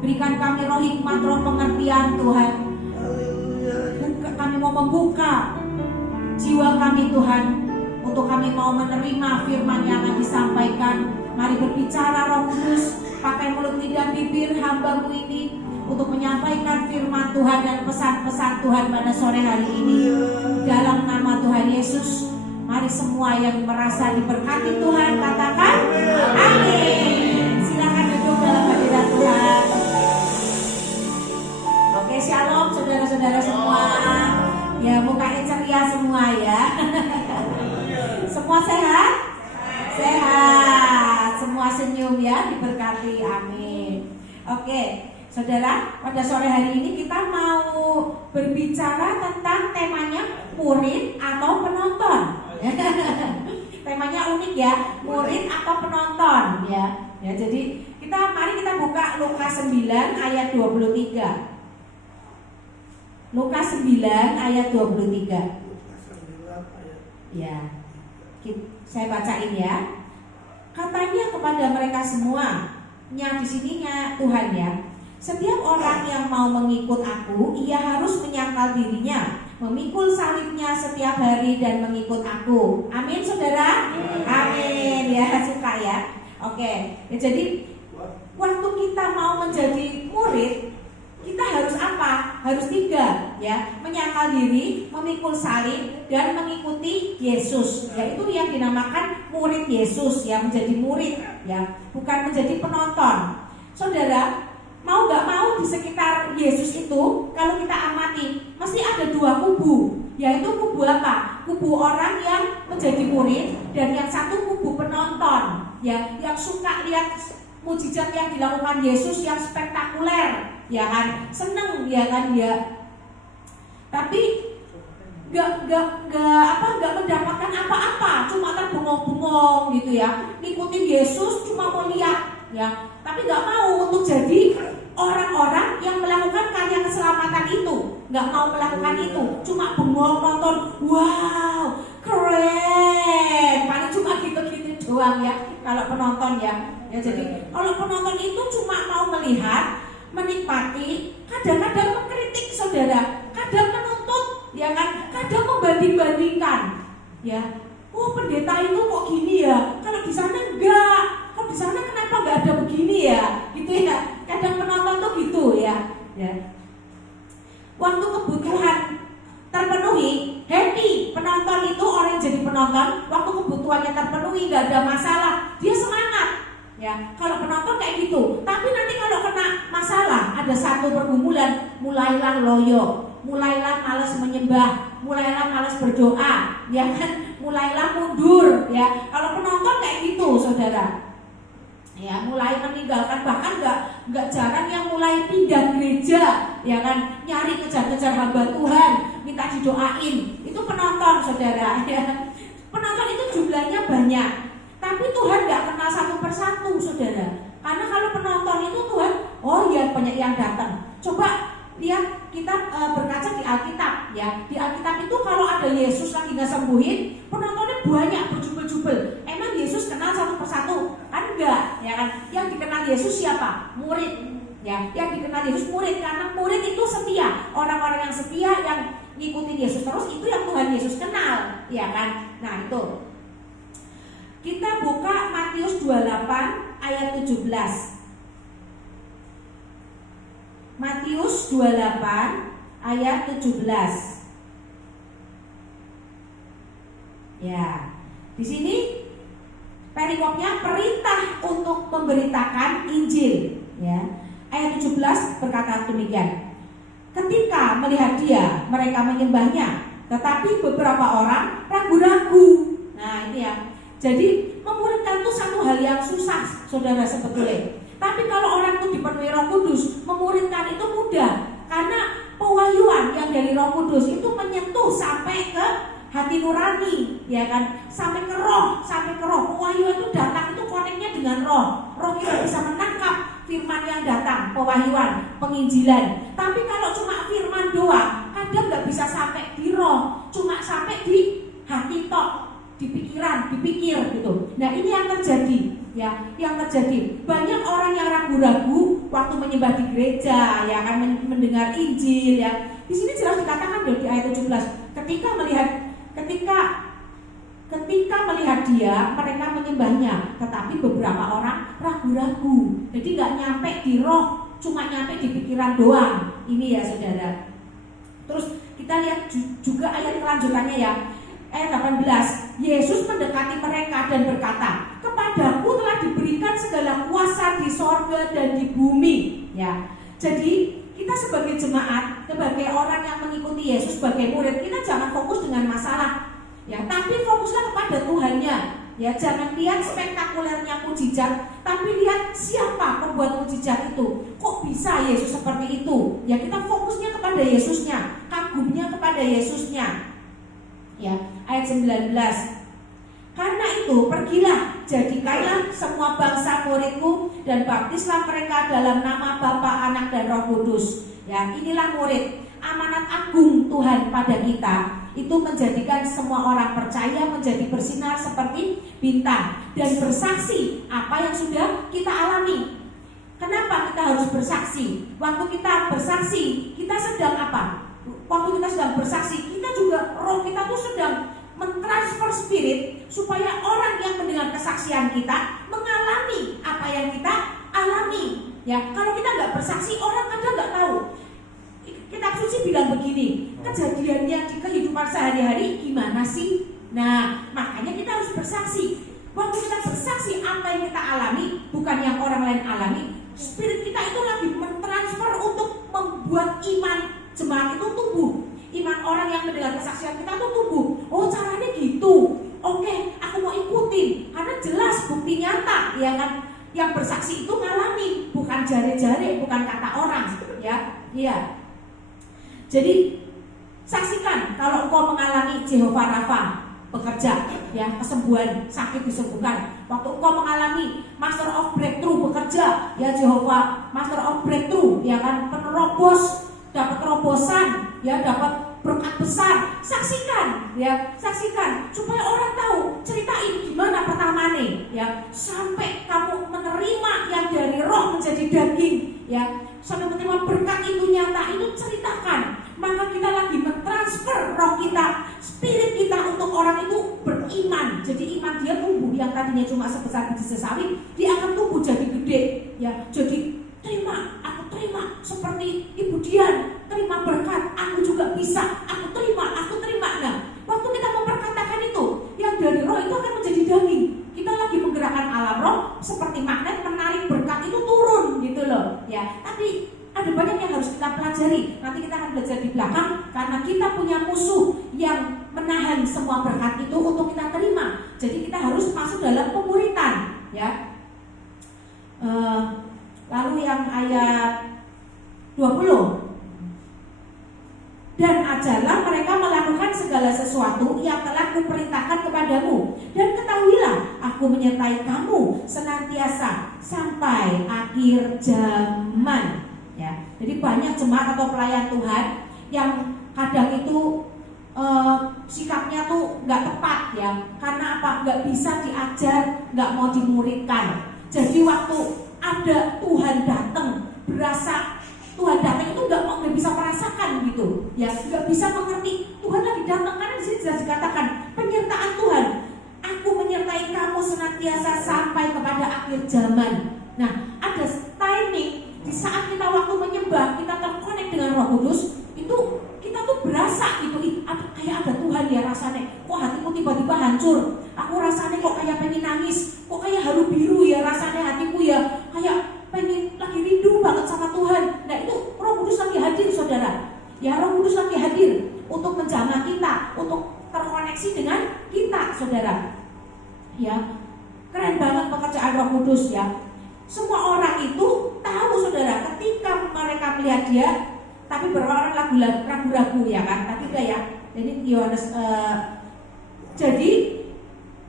Berikan kami roh hikmat, roh pengertian Tuhan. Kami mau membuka jiwa kami Tuhan, untuk kami mau menerima firman yang akan disampaikan. Mari berbicara Roh Kudus, pakai mulut lidah bibir hamba-Mu ini untuk menyampaikan firman Tuhan dan pesan-pesan Tuhan pada sore hari ini. Dalam nama Tuhan Yesus, mari semua yang merasa diberkati Tuhan katakan amin. Silakan duduk dalam hadirat Tuhan. Oke, shalom saudara-saudara semua. Ya, mukanya ceria semua ya. Semua sehat? Sehat. Semua senyum ya, diberkati. Amin. Oke, saudara, pada sore hari ini kita mau berbicara tentang temanya murid atau penonton. Temanya unik ya, murid atau penonton ya. Ya, jadi mari kita buka Lukas 9 ayat 23. Lukas 9 ayat 23. Ya, saya bacain ya. Katanya kepada mereka semua, di sininya Tuhan ya. Setiap orang yang mau mengikut aku, ia harus menyangkal dirinya, memikul salibnya setiap hari dan mengikut aku. Amin, saudara? Amin. Ya, suka ya. Oke. Ya, jadi waktu kita mau menjadi murid, kita harus apa? Harus 3 ya, menyangkal diri, memikul salib dan mengikuti Yesus. Yaitu yang dinamakan murid Yesus ya, menjadi murid ya, bukan menjadi penonton. Saudara, mau gak mau di sekitar Yesus itu kalau kita amati mesti ada 2 kubu. Yaitu kubu apa? Kubu orang yang menjadi murid dan yang satu kubu penonton ya, yang suka lihat mujizat yang dilakukan Yesus yang spektakuler. Ya kan, seneng ya kan dia, tapi gak mendapatkan apa-apa, cuma terbengong-bengong gitu ya, ngikutin Yesus cuma mau lihat ya, tapi gak mau untuk jadi orang-orang yang melakukan karya keselamatan itu, gak mau melakukan itu, cuma bengong nonton, wow keren, paling cuma gitu-gitu doang ya kalau penonton ya. Ya, jadi kalau penonton itu cuma mau melihat, menikmati, kadang-kadang mengkritik saudara, kadang menuntut, ya kan, kadang membanding-bandingkan, ya. Oh, pendeta itu kok gini ya, kalau di sana enggak, kok di sana kenapa enggak ada begini ya, gitu ya. Kadang penonton tuh gitu ya, ya. Waktu kebutuhan terpenuhi, happy. Penonton itu orang yang jadi penonton, waktu kebutuhannya terpenuhi, enggak ada masalah, dia semangat. Ya, kalau penonton kayak gitu. Tapi nanti kalau kena masalah, ada satu pergumulan, mulailah loyo, mulailah malas menyembah, mulailah malas berdoa, ya kan, mulailah mundur, ya. Kalau penonton kayak gitu, saudara. Ya, mulai meninggalkan, bahkan nggak jarang yang mulai pindah gereja, ya kan, nyari kejar-kejar hamba Tuhan, minta didoain. Itu penonton, saudara. Ya. Penonton itu jumlahnya banyak. Tapi Tuhan gak kenal satu persatu, saudara. Karena kalau penonton itu Tuhan, oh ya banyak yang datang. Coba lihat, kita berkaca di Alkitab ya. Di Alkitab itu kalau ada Yesus lagi gak sembuhin, penontonnya banyak berjubel-jubel. Emang Yesus kenal satu persatu? Kan enggak, ya kan? Yang dikenal Yesus siapa? Murid. Ya, yang dikenal Yesus murid, karena murid itu setia. Orang-orang yang setia yang ngikutin Yesus terus, itu yang Tuhan Yesus kenal, ya kan? Nah, itu. Kita buka Matius 28 ayat 17. Matius 28 ayat 17. Ya. Di sini perikopnya perintah untuk memberitakan Injil, ya. Ayat 17 berkata demikian. Ketika melihat dia, mereka menyembahnya, tetapi beberapa orang ragu-ragu. Nah, ini ya. Jadi memuridkan itu satu hal yang susah, saudara, sebetulnya. Tapi kalau orang itu dipenuhi Roh Kudus, memuridkan itu mudah. Karena pewahyuan yang dari Roh Kudus itu menyentuh sampai ke hati nurani, ya kan? Sampai ke roh. Pewahyuan itu datang, itu koneknya dengan roh. Roh kita bisa menangkap firman yang datang, pewahyuan, penginjilan. Tapi kalau cuma firman doang, kadang nggak bisa sampai di roh, cuma sampai di hati tok. Di pikiran, dipikir gitu. Nah, ini yang terjadi. ya yang terjadi. Banyak orang yang ragu-ragu waktu menyembah di gereja, ya kan, mendengar Injil, ya. Di sini jelas dikatakan di ayat 17, ketika melihat dia, mereka menyembahnya, tetapi beberapa orang ragu-ragu. Jadi nggak nyampe di roh, cuma nyampe di pikiran doang. Ini ya saudara. Terus kita lihat juga ayat kelanjutannya ya. Ayat 18, Yesus mendekati mereka dan berkata, kepadaku telah diberikan segala kuasa di sorga dan di bumi. Ya, jadi kita sebagai jemaat, sebagai orang yang mengikuti Yesus sebagai murid, kita jangan fokus dengan masalah, ya, tapi fokuslah kepada Tuhannya. Ya, jangan lihat spektakulernya mujizat, tapi lihat siapa pembuat mujizat itu. Kok bisa Yesus seperti itu? Ya, kita fokusnya kepada Yesusnya, kagumnya kepada Yesusnya. Ya, ayat 19. Karena itu pergilah, jadikanlah semua bangsa muridku dan baptislah mereka dalam nama Bapa, Anak dan Roh Kudus. Ya, inilah murid. Amanat agung Tuhan pada kita itu menjadikan semua orang percaya menjadi bersinar seperti bintang dan bersaksi apa yang sudah kita alami. Kenapa kita harus bersaksi? Waktu kita bersaksi, kita sedang apa? Waktu kita sedang bersaksi, kita juga, roh kita tuh sedang mentransfer spirit supaya orang yang mendengar kesaksian kita mengalami apa yang kita alami. Ya, kalau kita nggak bersaksi, orang kadang nggak tahu. Kitab suci bilang begini, kejadiannya di kehidupan sehari-hari gimana sih? Nah, makanya kita harus bersaksi. Waktu kita bersaksi apa yang kita alami, bukan yang orang lain alami, spirit kita itu lagi mentransfer untuk membuat iman jemaat itu tumbuh. Iman orang yang mendengar kesaksian kita itu tumbuh. Oh, caranya gitu. Oke, aku mau ikutin. Karena jelas bukti nyata, ya kan? Yang bersaksi itu ngalami, bukan jare-jare, bukan kata orang, ya. Iya. Jadi saksikan kalau engkau mengalami Jehovah Rafa bekerja, ya, kesembuhan, sakit disembuhkan. Waktu engkau mengalami Master of Breakthrough bekerja, ya, Jehovah Master of Breakthrough, ya kan, penerobos, dapat terobosan, ya, dapat berkat besar. Saksikan, ya, saksikan supaya orang tahu. Ceritain gimana pertamanya, ya, sampai kamu menerima yang dari roh menjadi daging, ya, sampai menerima berkat itu nyata, itu ceritakan. Maka kita lagi mentransfer roh kita, spirit kita untuk orang itu beriman. Jadi iman dia tumbuh, yang tadinya cuma sebesar biji sesawi, dia akan tumbuh jadi gede, ya. Jadi terima, aku terima seperti Ibu Dian, terima berkat, aku juga bisa, aku terima. Nah, waktu kita memperkatakan itu, yang dari roh itu akan menjadi daging. Kita lagi menggerakkan alam roh seperti magnet, menarik berkat itu turun gitu loh, ya. Tapi ada banyak yang harus kita pelajari. Nanti kita akan belajar di belakang, karena kita punya musuh yang menahan semua berkat itu untuk kita terima. Jadi kita harus masuk dalam pemuritan, ya. Lalu yang ayat 20, dan ajarlah mereka melakukan segala sesuatu yang telah kuperintahkan kepadamu, dan ketahuilah aku menyertai kamu senantiasa sampai akhir zaman. Ya, jadi banyak jemaat atau pelayan Tuhan yang kadang itu sikapnya tuh nggak tepat, ya. Karena apa? Nggak bisa diajar, nggak mau dimuridkan. Jadi waktu ada Tuhan datang, berasa Tuhan datang itu nggak bisa merasakan gitu, ya, nggak bisa mengerti Tuhan lagi datang. Karena di sini jelas dikatakan penyertaan Tuhan. Aku menyertai kamu senantiasa sampai kepada akhir zaman. Nah, ada timing. Di saat kita waktu menyembah, kita terkonek dengan Roh Kudus, itu kita tuh berasa gitu, kayak ada Tuhan ya rasanya. Kok hatiku tiba-tiba hancur, aku rasanya kok kayak pengen nangis, kok kayak haru biru ya rasanya hatiku ya, kayak pengen lagi rindu banget sama Tuhan. Nah, itu Roh Kudus lagi hadir, saudara. Ya, Roh Kudus lagi hadir untuk menjamah kita, untuk terkoneksi dengan kita, saudara. Ya, keren banget pekerjaan Roh Kudus, ya. Semua orang itu tahu, saudara, ketika mereka melihat dia, tapi beberapa orang ragu-ragu, ya kan? Tapi udah, ya. Jadi Yohanes, jadi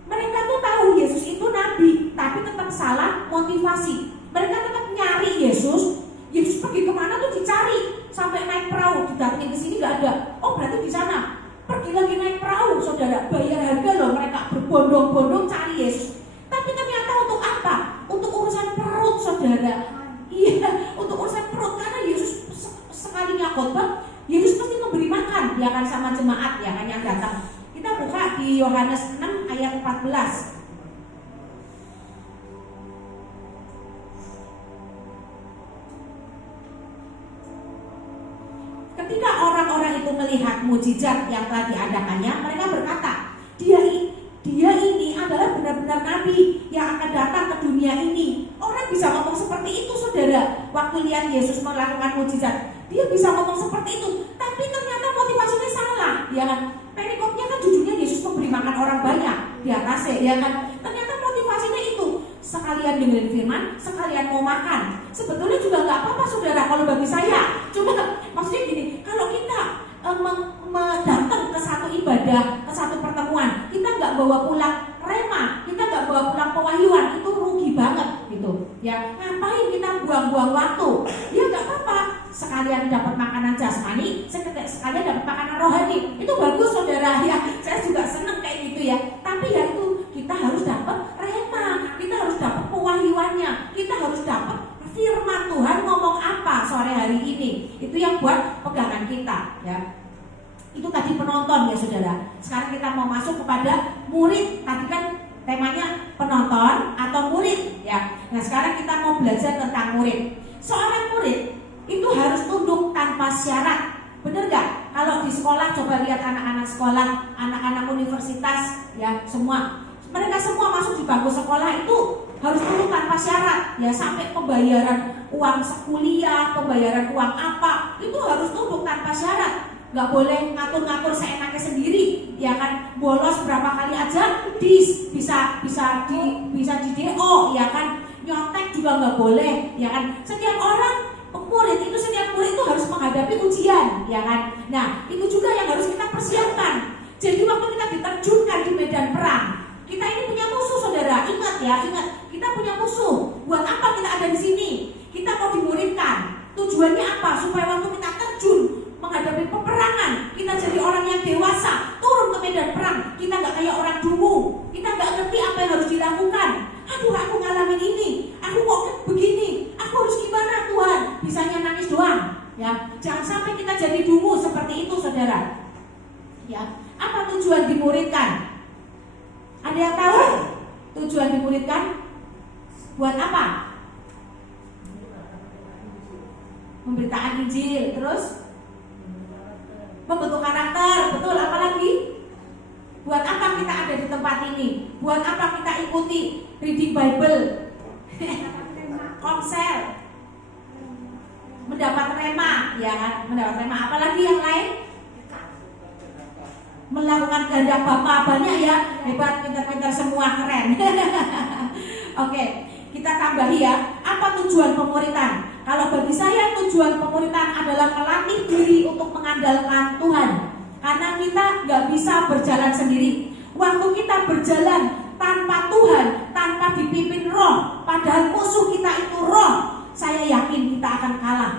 mereka tuh tahu Yesus itu nabi, tapi tetap salah motivasi. Mereka tetap nyari Yesus. Yesus pergi kemana tuh dicari, sampai naik perahu, didatengin ke sini nggak ada. Oh, berarti di sana. Pergi lagi naik perahu, saudara, bayar harga loh, mereka berbondong-bondong cari Yesus. Tapi ternyata untuk apa? saudara. Iya, untuk urusan perut, karena Yesus sekalinya khotbah, Yesus pasti memberi makan, ya kan, sama jemaat, ya kan, yang datang. Kita buka di Yohanes 6 ayat 14. Ketika orang-orang itu melihat mujizat yang telah diadakannya, mereka berkata, dia ini adalah benar-benar nabi yang akan datang ke dunia ini. Orang bisa ngomong seperti itu, saudara. Waktu lihat Yesus melakukan mujizat, dia bisa ngomong seperti itu. Tapi ternyata motivasinya salah, ya kan? Perikopnya kan judulnya Yesus memberi makan orang banyak di atasnya, ya kan? Ternyata motivasinya itu sekalian dengerin firman, sekalian mau makan. Sebetulnya juga nggak apa-apa, saudara, kalau bagi saya. Cuma maksudnya gini, kalau kita datang ke satu ibadah, ke satu pertemuan, kita nggak bawa pulang rema, kita nggak bawa pulang pewahyuan, itu rugi banget gitu. Ya, ngapain kita buang-buang waktu? Ya nggak apa-apa, sekalian dapat makanan jasmani, sekalian dapat makanan rohani, itu bagus, saudara. Ya, saya juga seneng kayak gitu ya. Tapi ya itu kita harus dapat rema, kita harus dapat pewahyuannya, kita harus dapat firman Tuhan ngomong apa sore hari ini. Itu yang buat pegangan kita, ya. Itu tadi penonton, ya saudara. Sekarang kita mau masuk kepada murid. Tadi kan temanya penonton atau murid, ya. Nah, sekarang kita mau belajar tentang murid. Seorang murid itu harus tunduk tanpa syarat. Bener gak? Kalau di sekolah, coba lihat anak-anak sekolah, anak-anak universitas, ya, semua. Mereka semua masuk di bangku sekolah itu harus tunduk tanpa syarat, ya, sampai pembayaran uang kuliah, pembayaran uang apa, itu harus tunduk tanpa syarat. Nggak boleh ngatur-ngatur seenaknya sendiri, ya kan? Bolos berapa kali aja bisa di DO, ya kan? Nyontek juga nggak boleh, ya kan? Setiap murid itu harus menghadapi ujian, ya kan? Nah, itu juga yang harus kita persiapkan. Jadi waktu kita diterjunkan di medan perang, kita ini punya musuh, saudara. Ingat, kita punya musuh. Buat apa kita ada di sini? Kita mau dimuridkan. Tujuannya apa? Supaya waktu kita terjun menghadapi peperangan, kita jadi orang yang dewasa, turun ke medan perang. Kita nggak kayak orang dungu, kita nggak ngerti apa yang harus dilakukan. Aduh, aku ngalamin ini, aku kok begini, aku harus gimana, Tuhan? Bisanya nangis doang, ya. Jangan sampai kita jadi dungu seperti itu, saudara. Ya, apa tujuan dimuridkan? Ada yang tahu tujuan dimuridkan? Buat apa? Pemberitaan Injil, terus membentuk karakter, betul. Apa lagi? Buat apa kita ada di tempat ini? Buat apa kita ikuti reading Bible, komsel, mendapat rema, ya kan? Mendapat rema. Apalagi yang lain? Melakukan kehendak Bapa. Banyak ya, hebat, pintar-pintar semua, keren. Oke, kita tambahi ya. Apa tujuan pemuritan? Kalau bagi saya tujuan pemuritan adalah melatih diri untuk mengandalkan Tuhan. Karena kita nggak bisa berjalan sendiri. Waktu kita berjalan tanpa Tuhan, tanpa dipimpin Roh, padahal musuh kita itu roh, saya yakin kita akan kalah.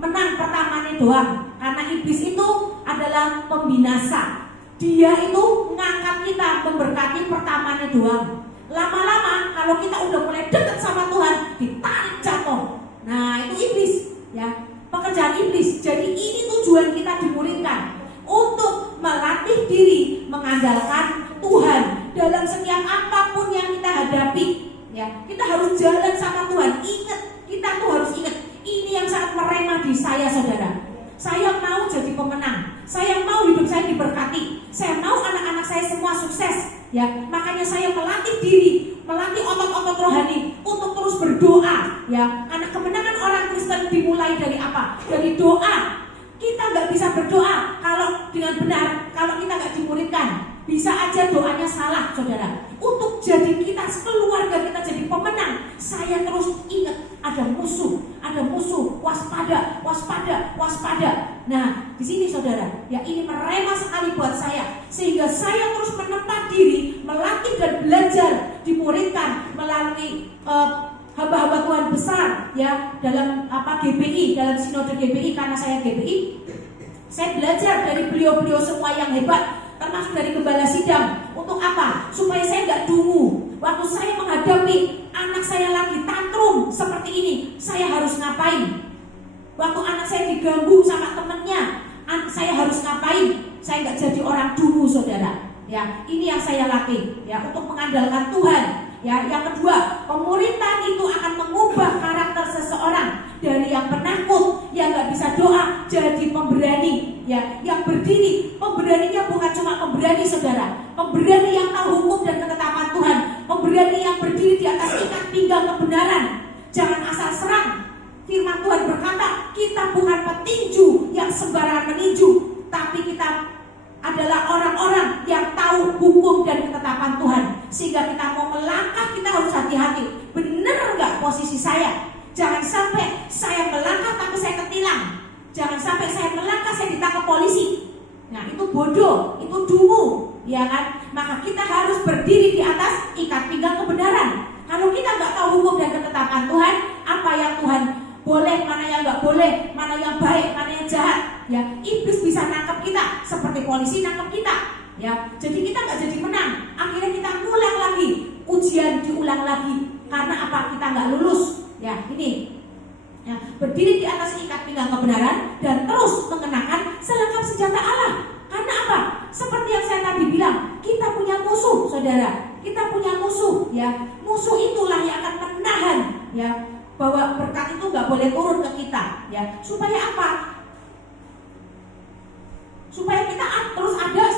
Menang pertamanya doang. Karena iblis itu adalah pembinasa. Dia itu ngangkat kita, memberkati pertamanya doang. Lama-lama kalau kita udah mulai dekat sama Tuhan, ditarik jatuh. Nah, itu iblis, ya, pekerjaan iblis. Jadi ini tujuan kita dimuridkan, untuk melatih diri mengandalkan Tuhan dalam setiap apapun yang kita hadapi. Ya, kita harus jalan sama Tuhan. Ingat, kita tuh harus ingat, ini yang sangat merema di saya, saudara. Saya mau jadi pemenang. Saya mau hidup saya diberkati. Saya mau anak-anak saya semua sukses. Ya, makanya saya melatih diri, melatih otot-otot rohani untuk terus berdoa. Ya, karena kemenangan orang Kristen dimulai dari apa? Dari doa. Kita nggak bisa berdoa kalau dengan benar, kalau kita nggak dimuridkan. Bisa aja doanya salah, saudara. Untuk jadi kita sekeluarga kita jadi pemenang, saya terus ingat ada musuh, waspada, waspada, waspada. Nah, di sini saudara, ya ini merema sekali buat saya, sehingga saya terus menempa diri, melatih dan belajar, dimuridkan melalui hamba-hamba Tuhan besar, ya, dalam GBI, dalam sinode GBI. Karena saya GBI, saya belajar dari beliau-beliau semua yang hebat, termasuk dari Gembala Sidang. Untuk apa? Supaya saya nggak dungu. Waktu saya menghadapi anak saya lagi tantrum seperti ngapain? Waktu anak saya diganggu sama temennya, saya harus ngapain? Saya nggak jadi orang dungu, saudara. Ya, ini yang saya latih, ya, untuk mengandalkan Tuhan. Ya, yang kedua, pemuritan itu akan mengubah karakter seseorang dari yang penakut, yang nggak bisa doa, jadi pemberani. Ya, yang berdiri, pemberaninya bukan cuma pemberani, saudara, pemberani yang tahu hukum dan ketetapan Tuhan, pemberani yang berdiri di atas ikat pinggang kebenaran. Jangan asal serang. Firman Tuhan berkata, kita bukan petinju yang sembarangan meninju, tapi kita adalah orang-orang yang tahu hukum dan ketetapan Tuhan. Sehingga kita mau melangkah, kita harus hati-hati. Benar nggak posisi saya? Jangan sampai saya melangkah tapi saya ketilang. Jangan sampai saya melangkah saya ditangkap polisi. Nah, itu bodoh, itu dungu, ya kan? Maka kita harus berdiri di atas ikat pinggang kebenaran. Kalau kita nggak tahu hukum dan ketetapan Tuhan, apa yang Tuhan boleh, mana yang nggak boleh, mana yang baik, mana yang jahat, ya, iblis bisa nangkep kita seperti polisi nangkep kita, ya. Jadi kita nggak jadi menang. Akhirnya kita ngulang lagi, ujian diulang lagi. Karena apa? Kita nggak lulus. Ya, ini. Ya, berdiri di atas ikat pinggang kebenaran dan terus mengenakan selengkap senjata Allah. Karena apa? Seperti yang saya tadi bilang, kita punya musuh, saudara. Kita punya musuh, ya. Musuh itulah yang akan menahan, ya, bahwa berkat itu nggak boleh turun ke kita, ya. Supaya apa? Supaya kita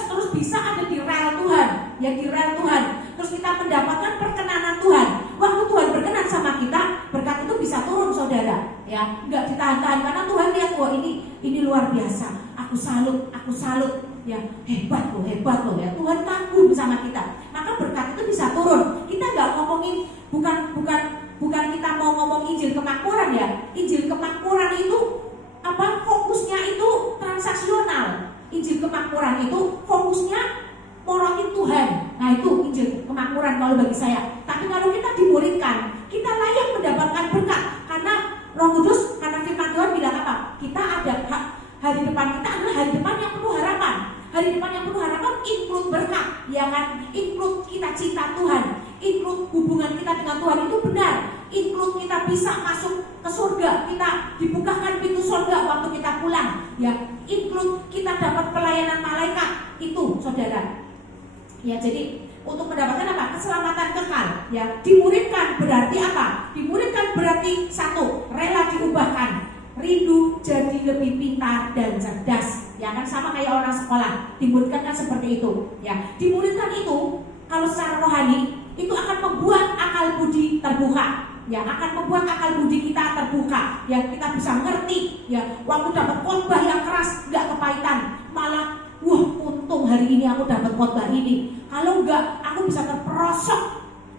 terus bisa ada di rel Tuhan, ya, di rel Tuhan. Terus kita mendapatkan perkenanan Tuhan. Waktu Tuhan berkenan sama kita, berkat itu bisa turun, saudara, ya. Nggak ditahan-tahan karena Tuhan lihat, wah ini luar biasa. Aku salut, ya, hebat loh, ya. Tuhan kagum sama kita. Maka berkat itu bisa turun. Kita nggak ngomongin bukan kita mau ngomong Injil kemakmuran, ya. Injil kemakmuran itu apa? Fokusnya itu transaksional. Injil kemakmuran itu fokusnya morotin Tuhan. Nah, itu Injil kemakmuran kalau bagi saya. Tapi kalau kita dimuridkan, kita layak mendapatkan berkat karena Roh Kudus, karena firman Tuhan bilang apa? Kita ada hari depan kita adalah hari depan yang penuh harapan. Hari depan yang penuh harapan include berkat, ya kan? Include kita cinta Tuhan, include hubungan kita dengan Tuhan itu benar, include kita bisa masuk ke surga, kita dibukakan pintu surga waktu kita pulang, ya. Include kita dapat pelayanan malaikat itu, saudara. Ya, jadi untuk mendapatkan apa? Keselamatan kekal, ya. Dimuridkan berarti apa? Dimuridkan berarti satu, rela diubahkan, rindu jadi lebih pintar dan cerdas, ya kan, sama kayak orang sekolah. Dimuridkan kan seperti itu, ya. Dimuridkan itu kalau secara rohani itu akan membuat akal budi terbuka, ya, akan membuat akal budi kita terbuka, ya. Kita bisa ngerti, ya. Waktu dapat khotbah yang keras nggak kepahitan, malah wah, untung hari ini aku dapat khotbah ini. Kalau enggak, aku bisa terperosok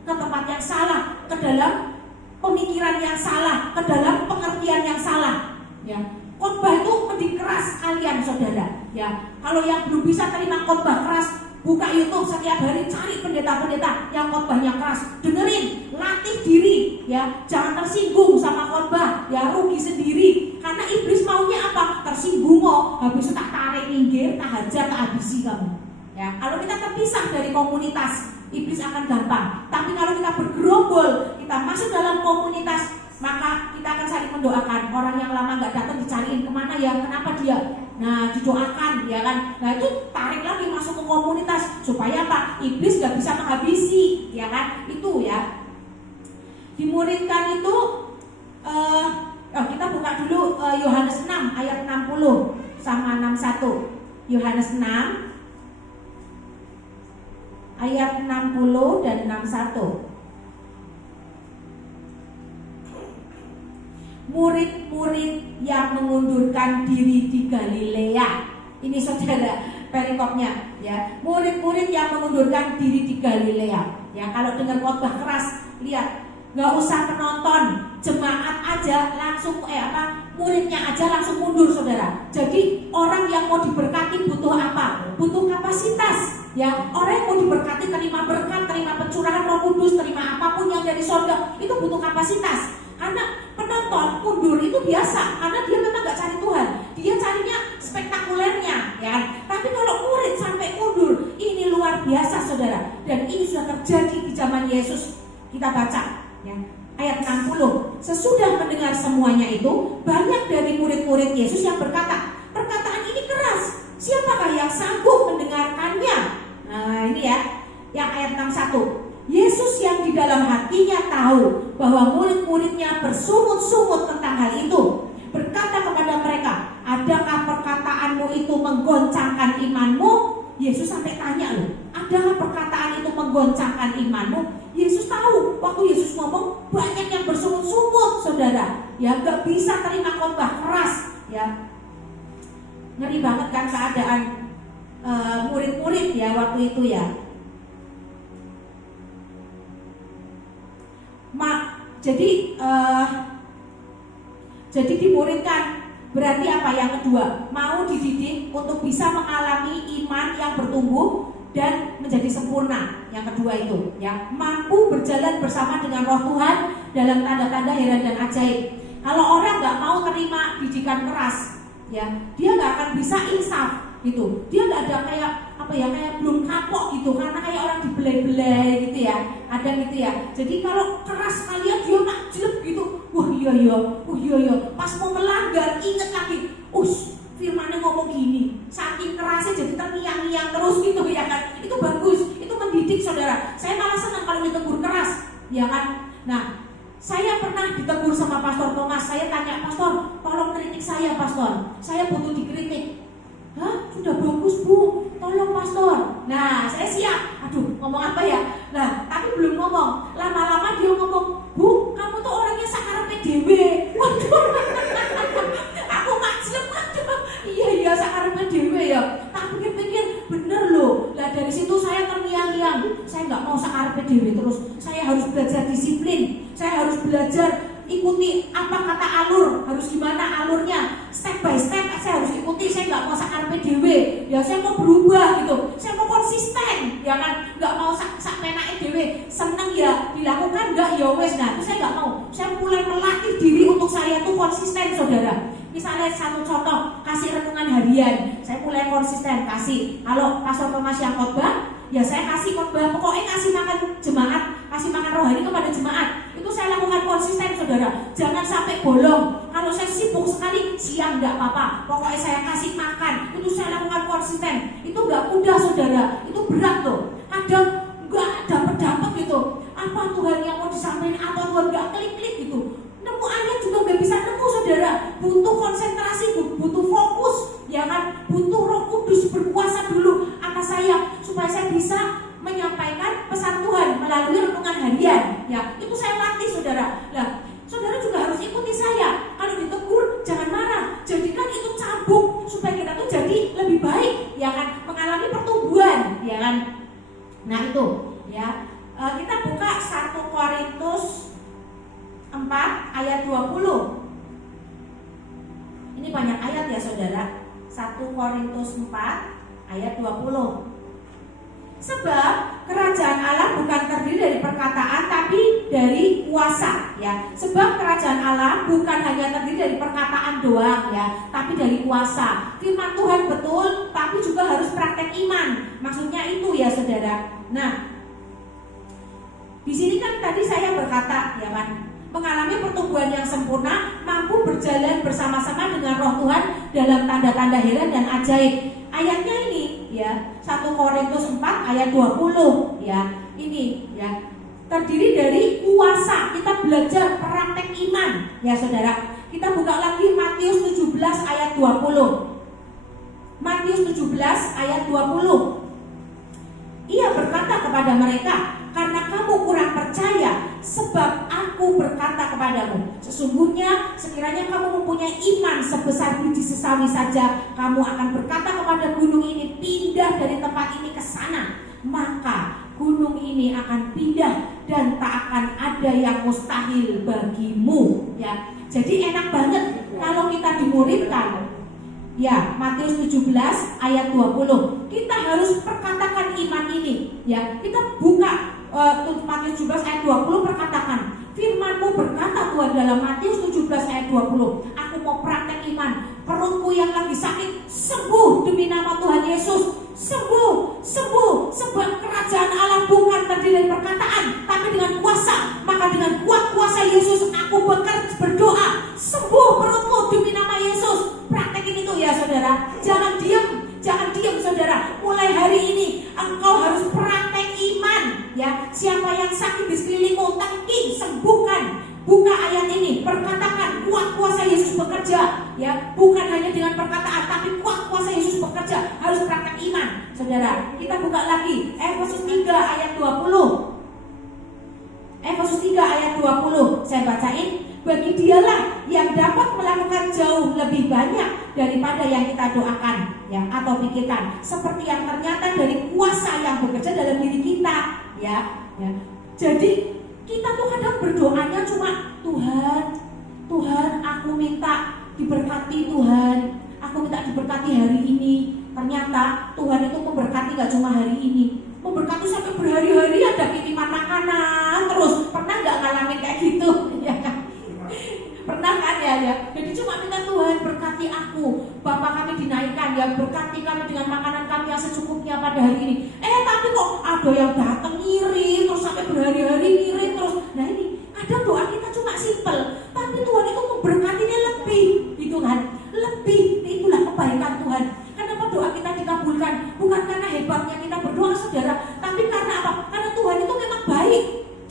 ke tempat yang salah, ke dalam pemikiran yang salah, ke dalam pengertian yang salah, ya. Khotbah itu mending keras kalian, saudara, ya. Kalau yang belum bisa terima khotbah keras, buka YouTube setiap hari, cari pendeta-pendeta yang khotbahnya keras, dengerin, latih diri, ya. Jangan tersinggung sama khotbah, ya, rugi sendiri. Karena iblis maunya apa? Tersinggung kok, habis itu tak tarik minggir, tak hajar, tak habisi kamu. Ya, kalau kita terpisah dari komunitas, iblis akan gampang. Tapi kalau kita bergerombol, kita masuk dalam komunitas, maka kita akan saling mendoakan. Orang yang lama nggak datang dicariin kemana ya, kenapa dia? Nah, didoakan, ya kan? Nah, itu tarik lagi masuk ke komunitas supaya apa? Iblis nggak bisa menghabisi, ya kan? Itu, ya. Dimuridkan itu, kita buka dulu Yohanes 6 ayat 60 sama 61. Yohanes 6 ayat 60 dan 61. Murid-murid yang mengundurkan diri di Galilea. Ini saudara perikopnya, ya. Murid-murid yang mengundurkan diri di Galilea. Ya, kalau dengar khotbah keras, lihat, nggak usah penonton, jemaat aja langsung muridnya aja langsung mundur, saudara. Jadi orang yang mau diberkati butuh apa? Butuh kapasitas. Ya, orang yang mau diberkati, terima berkat, terima pencurahan Roh Kudus, terima apapun yang dari surga, itu butuh kapasitas. Karena penonton mundur itu biasa, karena dia memang gak cari Tuhan, dia carinya spektakulernya, ya. Tapi kalau murid sampai mundur, ini luar biasa, saudara. Dan ini sudah terjadi di zaman Yesus. Kita baca, ya, ayat 60. sesudah mendengar semuanya itu, banyak dari murid-murid Yesus yang berkata, perkataan ini keras, siapakah yang sanggup mendengarkannya? Nah ini ya, yang ayat 61. Yesus yang di dalam hatinya tahu bahwa murid-muridnya bersungut-sungut tentang hal itu, berkata kepada mereka, adakah perkataanmu itu menggoncangkan imanmu? Yesus sampai tanya loh, adakah perkataan itu menggoncangkan imanmu? Yesus tahu, waktu Yesus ngomong banyak yang bersungut-sungut, saudara, ya gak bisa terima khotbah keras, ya. Ngeri banget kan keadaan murid-murid ya waktu itu ya. Jadi dimuridkan berarti apa? Yang kedua, mau dididik untuk bisa mengalami iman yang bertumbuh dan menjadi sempurna. Yang kedua itu, ya, mampu berjalan bersama dengan Roh Tuhan dalam tanda-tanda heran dan ajaib. Kalau orang nggak mau terima didikan keras, ya, dia nggak akan bisa insaf gitu. Dia nggak ada kayak belum kapok gitu, karena kayak orang dibelai-belai gitu ya, ada gitu ya. Jadi kalau keras kalian dia nak jelek gitu, wah iya, pas mau melanggar inget lagi, firmannya ngomong gini, saking kerasnya jadi terngiang-ngiang terus gitu ya kan. Itu bagus, itu mendidik saudara. Saya malah senang kalau ditegur keras, ya kan. Nah, saya pernah ditegur sama Pastor Thomas. Saya tanya, pastor, tolong kritik saya pastor, saya butuh dikritik. Hah, sudah bagus bu, tolong pastor. Nah, saya siap. Aduh, ngomong apa ya? Nah, tapi belum ngomong. Lama-lama dia ngomong, bu, kamu tuh orangnya sakarepe dhewe. Waduh, aku majlep, waduh. Iya, sakarepe dhewe ya. Tak pikir-pikir, bener loh. Lah dari situ saya terngiang-ngiang. Saya nggak mau sakarepe dhewe terus. Saya harus belajar disiplin. Saya harus belajar ikuti apa kata alur, harus gimana alurnya, step by step saya harus ikuti. Saya nggak mau sakarepe dhewe, ya saya mau berubah gitu, saya mau konsisten, ya kan, nggak mau sak menake dhewe, seneng ya dilakukan, nggak ya wes. Nah itu saya nggak mau. Saya mulai melatih diri untuk saya tuh konsisten, saudara. Misalnya satu contoh, kasih renungan harian, saya mulai konsisten kasih. Kalau Pastor Thomas yang khotbah, ya saya kasih khotbah, pokoknya kasih makan jemaat, kasih makan rohani kepada jemaat. Itu saya lakukan konsisten, saudara. Jangan sampai bolong. Kalau saya sibuk sekali, siang nggak apa-apa, pokoknya saya kasih makan. Itu saya lakukan konsisten. Itu nggak mudah, saudara. Itu berat loh. Kadang nggak dapat gitu. Apa Tuhan yang mau disampaikan? Apa Tuhan nggak klik-klik gitu. Nemu ayat juga nggak bisa nemu, saudara. Butuh konsentrasi, butuh fokus, ya kan. Butuh Roh Kudus berkuasa dulu atas saya supaya saya bisa menyampaikan pesan Tuhan melalui renungan harian. Ya, itu saya latih, saudara. Lah, saudara juga harus ikuti saya. Kalau ditegur, jangan marah. Jadikan itu cambuk supaya kita tuh jadi lebih baik, ya kan, mengalami pertumbuhan, ya kan. Nah itu, ya. Kita buka 1 Korintus 4 ayat 20. Ini banyak ayat ya, saudara. 1 Korintus 4 ayat 20. Sebab kerajaan Allah bukan terdiri dari perkataan tapi dari kuasa, ya. Sebab kerajaan Allah bukan hanya terdiri dari perkataan doang, ya, tapi dari kuasa. Firman Tuhan betul, tapi juga harus praktek iman. Maksudnya itu ya, saudara. Nah, di sini kan tadi saya berkata, ya kan, mengalami pertumbuhan yang sempurna, mampu berjalan bersama-sama dengan Roh Tuhan dalam tanda-tanda heran dan ajaib. Ayatnya ini, ya, 1 Korintus 4 ayat 20, ya. Ini, ya, terdiri dari kuasa. Kita belajar praktek iman, ya, saudara. Kita buka lagi Matius 17 ayat 20. Matius 17 ayat 20. Ia berkata kepada mereka, karena kamu kurang percaya, sebab aku berkata kepadamu, sesungguhnya sekiranya kamu mempunyai iman sebesar biji sesawi saja, kamu akan berkata kepada gunung ini, pindah dari tempat ini ke sana, maka gunung ini akan pindah dan tak akan ada yang mustahil bagimu. Ya, jadi enak banget kalau kita dimuridkan. Ya, Matius 17 ayat 20. Kita harus perkatakan iman ini. Ya, kita buka Matius 17 ayat 20, perkatakan, firman-Mu berkata Tuhan dalam Matius 17 ayat 20, aku mau praktek iman. Perutku yang lagi sakit sembuh demi nama Tuhan Yesus. Sembuh, sebab kerajaan Allah bukan terdiri dari perkataan, tapi dengan kuasa. Maka dengan kuat kuasa Yesus aku bekerja ayat ini, perkatakan kuat kuasa Yesus bekerja, ya, bukan hanya dengan perkataan, tapi kuat kuasa Yesus bekerja, harus praktek iman, saudara. Kita buka lagi Efesus 3 ayat 20. Efesus 3 ayat 20, saya bacain. Bagi dialah yang dapat melakukan jauh lebih banyak daripada yang kita doakan, ya, atau pikirkan, seperti yang ternyata dari kuasa yang bekerja dalam diri kita, ya. Jadi kita tuh kadang berdoanya cuma Tuhan, aku minta diberkati Tuhan, aku minta diberkati hari ini. Ternyata Tuhan itu memberkati gak cuma hari ini, memberkati sampai berhari-hari, ada kiriman makanan terus. Pernah gak ngalamin kayak gitu? Ya kan? Pernah kan ya? Jadi cuma minta Tuhan berkati aku, Bapak kami dinaikkan, ya, berkati kami dengan makanan kami yang secukupnya pada hari ini. Tapi kok ada yang datang ngirim terus sampai berhari-hari ngirim terus. Nah ini kadang doa kita cuma simpel, tapi Tuhan itu memberkatinya lebih, gitu kan? Lebih, itulah kebaikan Tuhan. Kenapa doa kita dikabulkan? Bukan karena hebatnya kita berdoa, saudara, tapi karena apa? Karena Tuhan itu memang baik.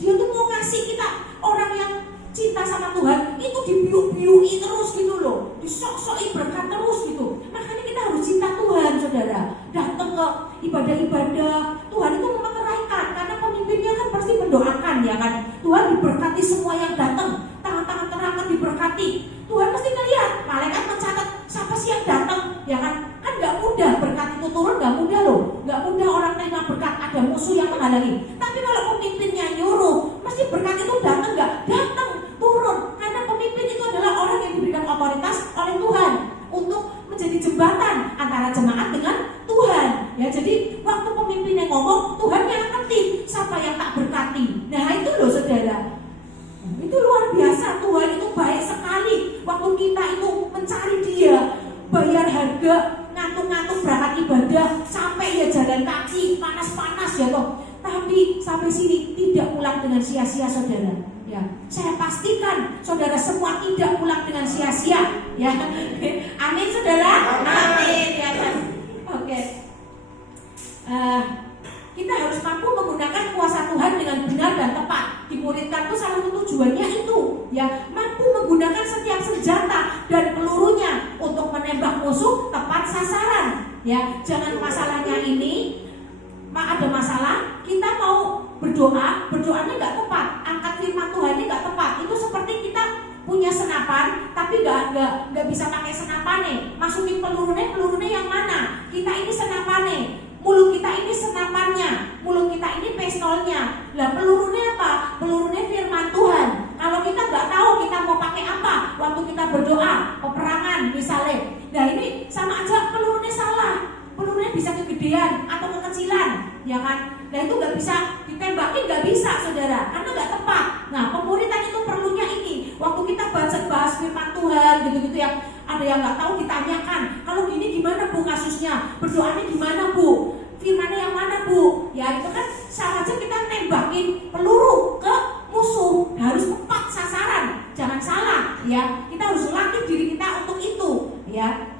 Dia tuh mau ngasih kita, orang yang cinta sama Tuhan itu dibiuk-biuki terus gitu loh, disok-soki berkat terus gitu. Makanya kita harus cinta Tuhan, saudara. Datang ke ibadah-ibadah, Tuhan itu memeraikan, karena pemimpinnya kan pasti mendoakan, ya kan? Tuhan diberkati semua yang datang, tangan-tangan terangkat diberkati. Tuhan pasti ngeliat, malaikat mencatat siapa sih yang datang, ya kan? Kan gak mudah berkat itu turun, gak mudah loh, gak mudah orang terima berkat, ada musuh yang menghalangi. Tapi kalau pemimpinnya nyuruh, mesti berkat itu datang gak? Datang, turun. Karena pemimpin itu adalah orang yang diberikan otoritas oleh Tuhan untuk menjadi jembatan antara jemaat dengan Tuhan, ya. Jadi waktu pemimpinnya ngomong, Tuhan yang ngerti siapa yang tak berkati. Nah itu loh, saudara, itu luar biasa. Tuhan itu baik sekali. Waktu kita itu mencari Dia, bayar harga, ngantuk-ngantuk berangkat ibadah, sampai ya jalan kaki, panas-panas, ya toh. Tapi sampai sini tidak pulang dengan sia-sia, saudara. Ya, saya pastikan saudara semua tidak pulang dengan sia-sia. Ya, amin, saudara. Amin. Ya, oke. Kita harus mampu menggunakan kuasa Tuhan dengan benar dan tepat. Dimuridkan itu salah satu tujuannya itu, ya, mampu menggunakan setiap senjata dan pelurunya untuk menembak musuh tepat sasaran. Ya, jangan masalahnya ini, ada masalah, kita mau berdoanya nggak tepat, angkat firman Tuhan ini nggak tepat. Itu seperti kita punya senapan, tapi nggak bisa pakai senapannya. Masukin pelurunnya yang mana? Kita ini senapannya. Mulut kita ini senapannya, mulut kita ini pistolnya. Lah pelurunya apa? Pelurunya firman Tuhan. Kalau kita nggak tahu kita mau pakai apa, waktu kita berdoa peperangan misalnya, nah ini sama aja pelurunya salah. Pelurunya bisa kegedean atau kekecilan, ya kan? Nah itu nggak bisa ditembakin, nggak bisa, saudara, karena nggak tepat. Nah pemuritan itu perlunya ini. Waktu kita bahas firman Tuhan, gitu-gitu, yang ada yang nggak tahu ditanyakan, kalau gini gimana Bu kasusnya? Berdoanya gimana Bu? Firmannya yang mana Bu? Ya itu kan sama aja kita nembakin peluru ke musuh, harus tepat sasaran, jangan salah, ya. Kita harus latih diri kita untuk itu, ya.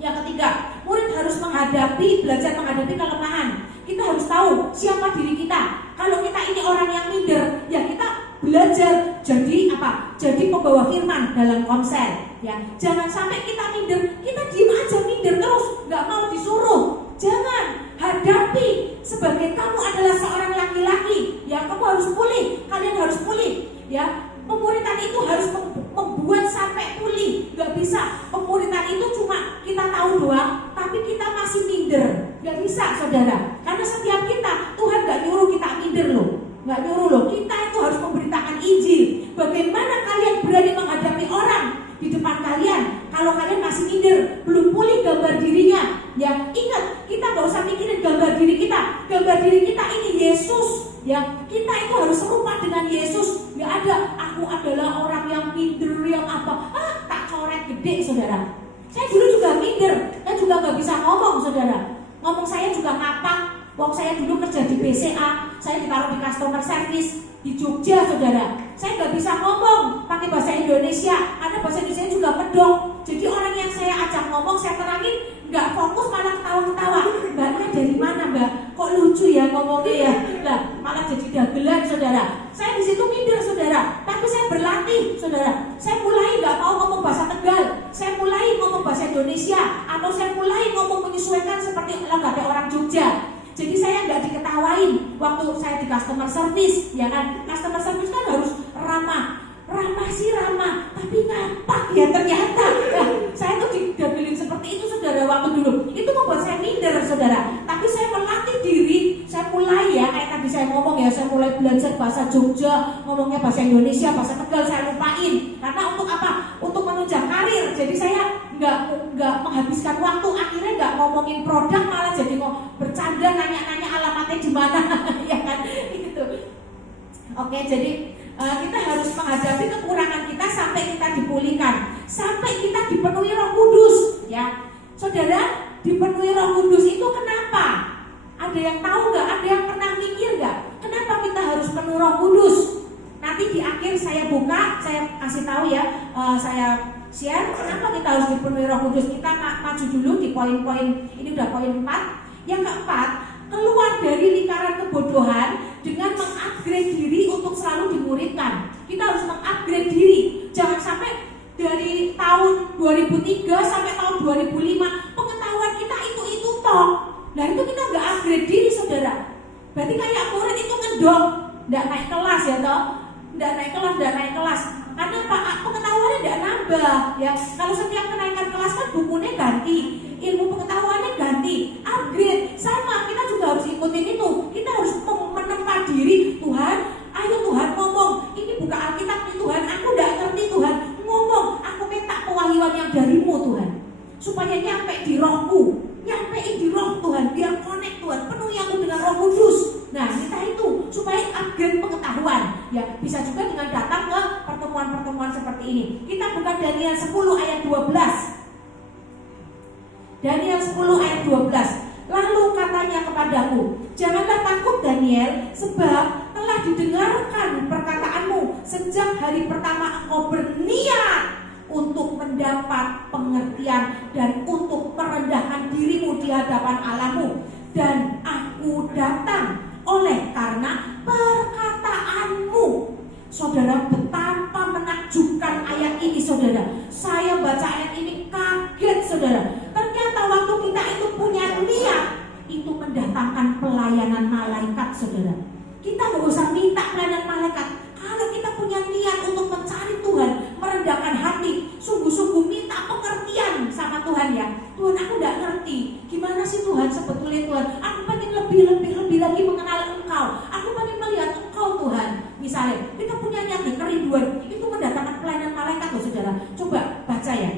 Yang ketiga, murid harus belajar menghadapi kelemahan. Kita harus tahu siapa diri kita. Kalau kita ini orang yang minder, ya kita belajar jadi apa? Jadi pembawa firman dalam komsel, ya. Jangan sampai kita minder, kita diem aja minder terus, nggak mau disuruh. Jangan, hadapi sebagai kamu adalah seorang laki-laki, ya. Kamu harus pulih, kalian harus pulih, ya. Pemuritan itu harus membuat sampai pulih. Gak bisa pemuritan itu cuma kita tahu doang, tapi kita masih minder. Gak bisa, saudara. Karena setiap kita, Tuhan gak nyuruh kita minder loh. Gak nyuruh loh. Kita itu harus memberitakan Injil. Bagaimana kalian berani menghadapi orang di depan kalian kalau kalian masih minder, belum pulih gambar dirinya. Ya, ingat, kita gak usah mikirin gambar diri kita. Gambar diri kita ini Yesus. Ya, kita itu harus serupa dengan Yesus. Gak ada aku adalah orang yang minder, yang apa, tak coret gede, saudara. Saya dulu juga minder, saya juga gak bisa ngomong, saudara. Ngomong saya juga ngapak. Waktu saya dulu kerja di BCA, saya ditaruh di customer service di Jogja, saudara. Saya gak bisa ngomong pakai bahasa Indonesia, karena bahasa Indonesia juga medok. Jadi orang yang saya ajak ngomong, saya terangin, gak fokus, malah ketawa-ketawa. Mbaknya dari mana, Mbak? Kok lucu ya ngomongnya ya? Lah, malah jadi dagelan, saudara. Saya di situ minder, saudara. Tapi saya berlatih mulai, saudara, saya mulai nggak mau ngomong bahasa Tegal, saya mulai ngomong bahasa Indonesia, atau saya mulai ngomong menyesuaikan seperti logatnya orang Jogja. Jadi saya nggak diketawain waktu saya di customer service, ya kan? Customer service kan harus ramah sih ramah, tapi ngapak ya ternyata. Nah, saya tuh didabilin seperti itu, saudara, waktu dulu. Itu membuat saya minder, saudara. Tapi saya melatih diri, saya mulai ya, kayak tadi saya ngomong ya, saya mulai belajar bahasa Jogja, ngomongnya bahasa Indonesia, bahasa Tegal saya lupain. Karena untuk apa? Untuk menunjang karir. Jadi saya nggak menghabiskan waktu, akhirnya nggak ngomongin produk, malah jadi mau bercanda, nanya-nanya alamatnya di mana, ya kan? Gitu. Oke, jadi kita harus menghadapi kekurangan kita sampai kita dipulihkan, sampai kita dipenuhi Roh Kudus, ya, saudara. Dipenuhi Roh Kudus itu kenapa? Ada yang tahu nggak? Ada yang pernah mikir nggak? Kenapa kita harus penuh Roh Kudus? Nanti di akhir saya buka, saya kasih tahu ya, saya share kenapa kita harus dipenuhi Roh Kudus. Kita maju dulu di poin-poin ini, udah poin 4. Yang keempat, keluar dari lingkaran kebodohan dengan mengupgrade diri untuk selalu dimuridkan. Kita harus mengupgrade diri. Jangan sampai dari tahun 2003 sampai tahun 2005 pengetahuan kita itu toh. Nah itu kita nggak upgrade diri, saudara. Berarti kayak murid itu ngedok, nggak naik kelas ya toh, nggak naik kelas. Karena pengetahuannya nggak nambah ya. Kalau setiap kenaikan kelas kan bukunya ganti, ilmu pengetahuannya ganti, upgrade. Sama, kita juga harus ikutin itu. Kita harus menempa diri. Tuhan, ayo Tuhan ngomong. Ini buka Alkitab nih Tuhan, aku nggak ngerti Tuhan. Ngomong, aku minta pewahyuan yang darimu Tuhan, supaya nyampe di rohku, nyampein di roh Tuhan, biar connect Tuhan, penuhi aku dengan Roh Kudus. Nah, kita itu supaya upgrade pengetahuan. Ya, bisa juga dengan datang ke pertemuan-pertemuan seperti ini. Kita buka Daniel 10 ayat 12. Daniel 10 ayat 12. Lalu katanya kepadaku, janganlah takut Daniel, sebab telah didengarkan perkataanmu sejak hari pertama engkau berniat untuk mendapat pengertian dan untuk merendahkan dirimu di hadapan Allahmu. Dan aku datang oleh karena perkataanmu. Saudara, betapa menakjubkan ayat ini, saudara. Saya baca ayat ini kaget, saudara. Ternyata waktu kita itu punya niat, itu mendatangkan pelayanan malaikat, saudara. Kita nggak usah minta pelayanan malaikat. Kalau kita punya niat untuk mencari Tuhan, merendahkan hati, sungguh-sungguh minta pengertian sama Tuhan ya. Tuhan, aku nggak ngerti. Gimana sih Tuhan sebetulnya Tuhan? Aku pengen lebih lagi mengenal Engkau. Aku pengen melihat Engkau Tuhan. Misalnya, kita punya niat nih, kerinduan. Itu mendatangkan pelayanan malaikat loh, saudara. Coba baca ya.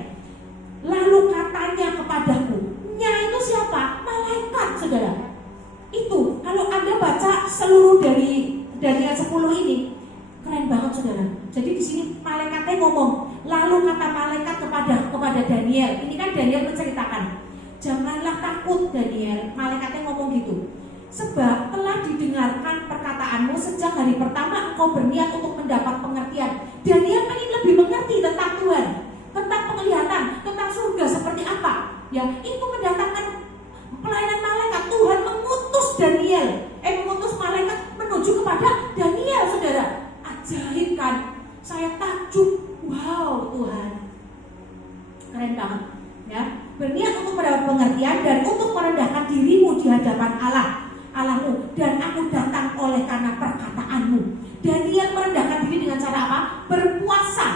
Lalu katanya kepadaku, nya itu siapa? Malaikat, saudara. Itu, kalau Anda baca seluruh dari Daniel 10 ini, keren banget, saudara. Jadi di sini malaikatnya ngomong, lalu kata malaikat kepada Daniel. Ini kan Daniel menceritakan, janganlah takut Daniel. Malaikatnya ngomong gitu, sebab telah didengarkan perkataanmu sejak hari pertama engkau berniat untuk mendapat pengertian. Daniel pengen lebih mengerti tentang Tuhan, tentang penglihatan, tentang surga seperti apa. Ya, itu mendatangkan pelayanan malaikat. Tuhan mengutus mengutus malaikat menuju kepada Daniel, saudara. Ajaib kan? Saya takjub. Wow, Tuhan, keren banget ya. Berniat untuk mendapat pengertian dan untuk merendahkan dirimu di hadapan Allahmu. Dan aku datang oleh karena perkataanmu. Daniel merendahkan diri dengan cara apa? Berpuasa.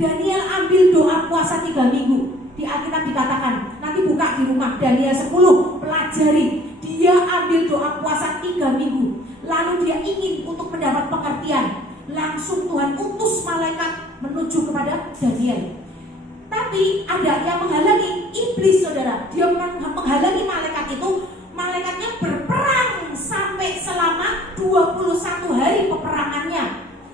Daniel ambil doa puasa 3 minggu. Di Alkitab dikatakan, nanti buka di rumah Daniel 10, pelajari. Dia ambil doa puasa 3 minggu. Lalu dia ingin untuk mendapat pengertian. Langsung Tuhan utus malaikat menuju kepada Daniel. Tapi ada yang menghalangi, iblis, saudara. Dia menghalangi malaikat itu. Malaikatnya berperang sampai selama 21 hari peperangannya.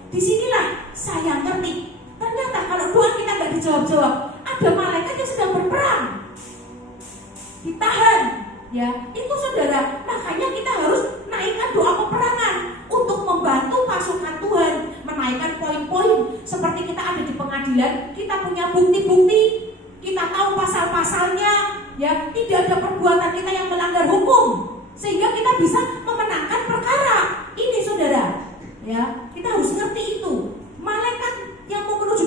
Disinilah saya ngerti, ternyata kalau doa kita gak dijawab-jawab, ada malaikat yang sedang berperang, ditahan. Ya, itu saudara. Makanya kita harus naikkan doa peperangan untuk membantu pasukan Tuhan, menaikkan poin-poin. Seperti kita ada di pengadilan, kita punya bukti-bukti, kita tahu pasal-pasalnya. Ya, tidak ada perbuatan kita yang melanggar hukum, sehingga kita bisa memenangkan perkara ini, saudara. Ya, kita harus ngerti itu. Malaikat yang mau menuju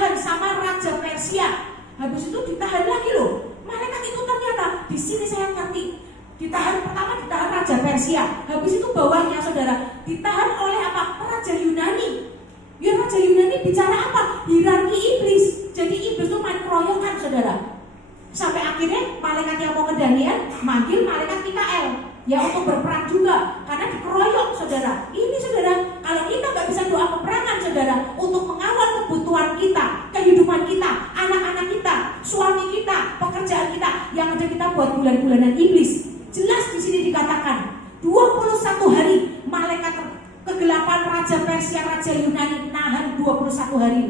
ditahan sama Raja Persia. Habis itu ditahan lagi loh. Malaikat itu ternyata di sini saya ngerti. Ditahan pertama ditahan Raja Persia. Habis itu bawahnya saudara ditahan oleh apa? Raja Yunani. Ya Raja Yunani bicara apa? Hierarki iblis. Jadi iblis itu main keroyokan saudara. Sampai akhirnya malaikat yang mau ke Daniel manggil malaikat Mikael. Ya untuk berperang juga. Karena dikeroyok saudara. Ini saudara, kalau kita gak bisa doa peperangan saudara, untuk mengawal kebutuhan kita, kehidupan kita, anak-anak kita, suami kita, pekerjaan kita, yang ada kita buat bulan-bulanan iblis. Jelas di sini dikatakan 21 hari malaikat kegelapan Raja Persia, Raja Yunani nahan 21 hari.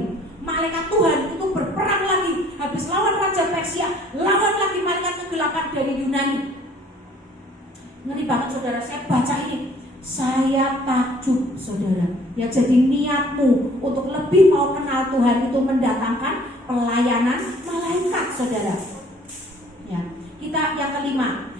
Malaikat Tuhan itu berperang lagi. Habis lawan Raja Persia, lawan lagi malaikat kegelapan dari Yunani. Ngeri banget saudara, saya baca ini, saya takjub saudara. Ya jadi niatmu untuk lebih mau kenal Tuhan itu mendatangkan pelayanan malaikat saudara. Ya, kita yang kelima,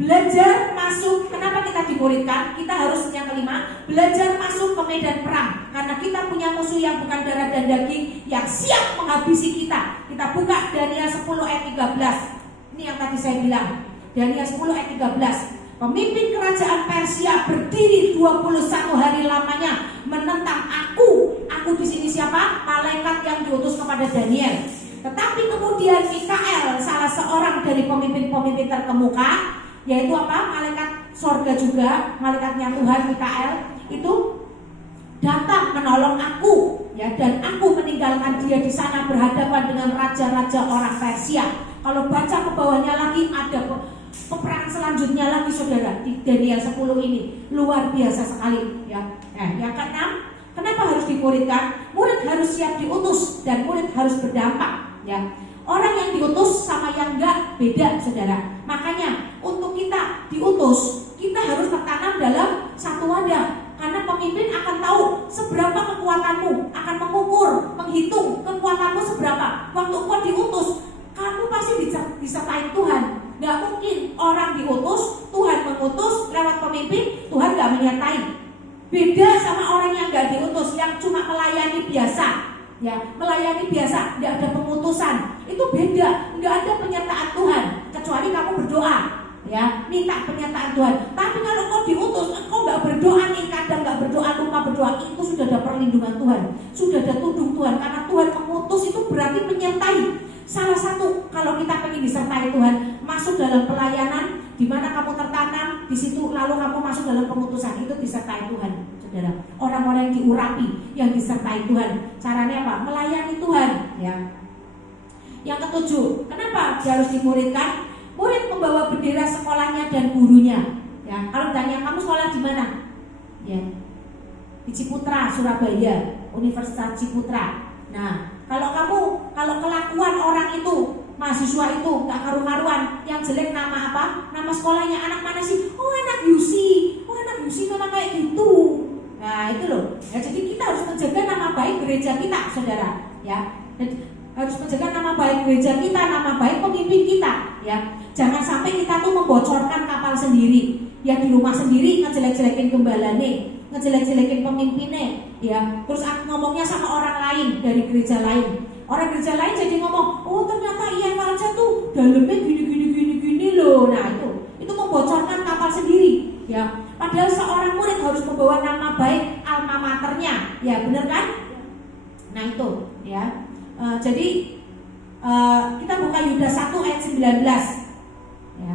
belajar masuk. Kenapa kita dimuridkan? Kita harus yang kelima, belajar masuk ke medan perang. Karena kita punya musuh yang bukan darah dan daging, yang siap menghabisi kita. Kita buka Daniel 10 ayat 13. Ini yang tadi saya bilang, Daniel 10 ayat 13. Pemimpin kerajaan Persia berdiri 21 hari lamanya menentang aku. Aku di sini siapa? Malaikat yang diutus kepada Daniel. Tetapi kemudian Mikael, salah seorang dari pemimpin-pemimpin terkemuka, yaitu apa? Malaikat sorga juga, malaikatnya Tuhan Mikael itu datang menolong aku, ya, dan aku meninggalkan dia di sana berhadapan dengan raja-raja orang Persia. Kalau baca ke bawahnya lagi ada peperangan selanjutnya lagi saudara di Daniel 10 ini, luar biasa sekali ya. Yang keenam, kenapa harus dimuridkan? Murid harus siap diutus dan murid harus berdampak ya. Orang yang diutus sama yang enggak beda saudara. Makanya untuk kita diutus, kita harus tertanam dalam satu wadah. Karena pemimpin akan tahu seberapa kekuatanmu, akan mengukur, menghitung kekuatanmu seberapa. Waktu kau diutus, kamu pasti disertai Tuhan. Gak mungkin orang diutus, Tuhan mengutus lewat pemimpin, Tuhan gak menyertai. Beda sama orang yang gak diutus, yang cuma melayani biasa, ya, melayani biasa, gak ada pengutusan. Itu beda, gak ada penyertaan Tuhan, kecuali kamu berdoa, ya, minta penyertaan Tuhan. Tapi kalau kau diutus, kau gak berdoa nih, kadang gak berdoa, lupa berdoa, itu sudah ada perlindungan Tuhan, sudah ada tudung Tuhan. Karena Tuhan mengutus itu berarti menyertai. Salah satu kalau kita pengen disertai Tuhan, masuk dalam pelayanan, di mana kamu tertanam, di situ lalu kamu masuk dalam pengutusan, itu disertai Tuhan, saudara. Orang-orang yang diurapi, yang disertai Tuhan. Caranya apa? Melayani Tuhan, ya. Yang ketujuh, kenapa dia harus dimuridkan? Murid membawa bendera sekolahnya dan gurunya. Ya, kalau tanya kamu sekolah di mana? Ya, di Ciputra, Surabaya, Universitas Ciputra. Nah, kalau kelakuan orang itu, mahasiswa itu gak karu-karuan, yang jelek nama apa? Nama sekolahnya, anak mana sih? Oh anak Yusi, itu nama kayak gitu. Nah itu loh. Ya, jadi kita harus menjaga nama baik gereja kita, saudara. Ya, jadi, harus menjaga nama baik gereja kita, nama baik pemimpin kita. Ya, jangan sampai kita tuh membocorkan kapal sendiri. Ya di rumah sendiri ngejelek-jelekin gembalane, ngejelek-jelekin pemimpinnya, ya. Terus aku ngomongnya sama orang lain dari gereja lain. Orang gereja lain jadi ngomong, oh ternyata iya aja tuh dalamnya gini loh. Nah itu membocorkan kapal sendiri, ya. Padahal seorang murid harus membawa nama baik alma maternya, ya benar kan? Nah itu, ya. Jadi kita buka Yudas 1 ayat 19, ya.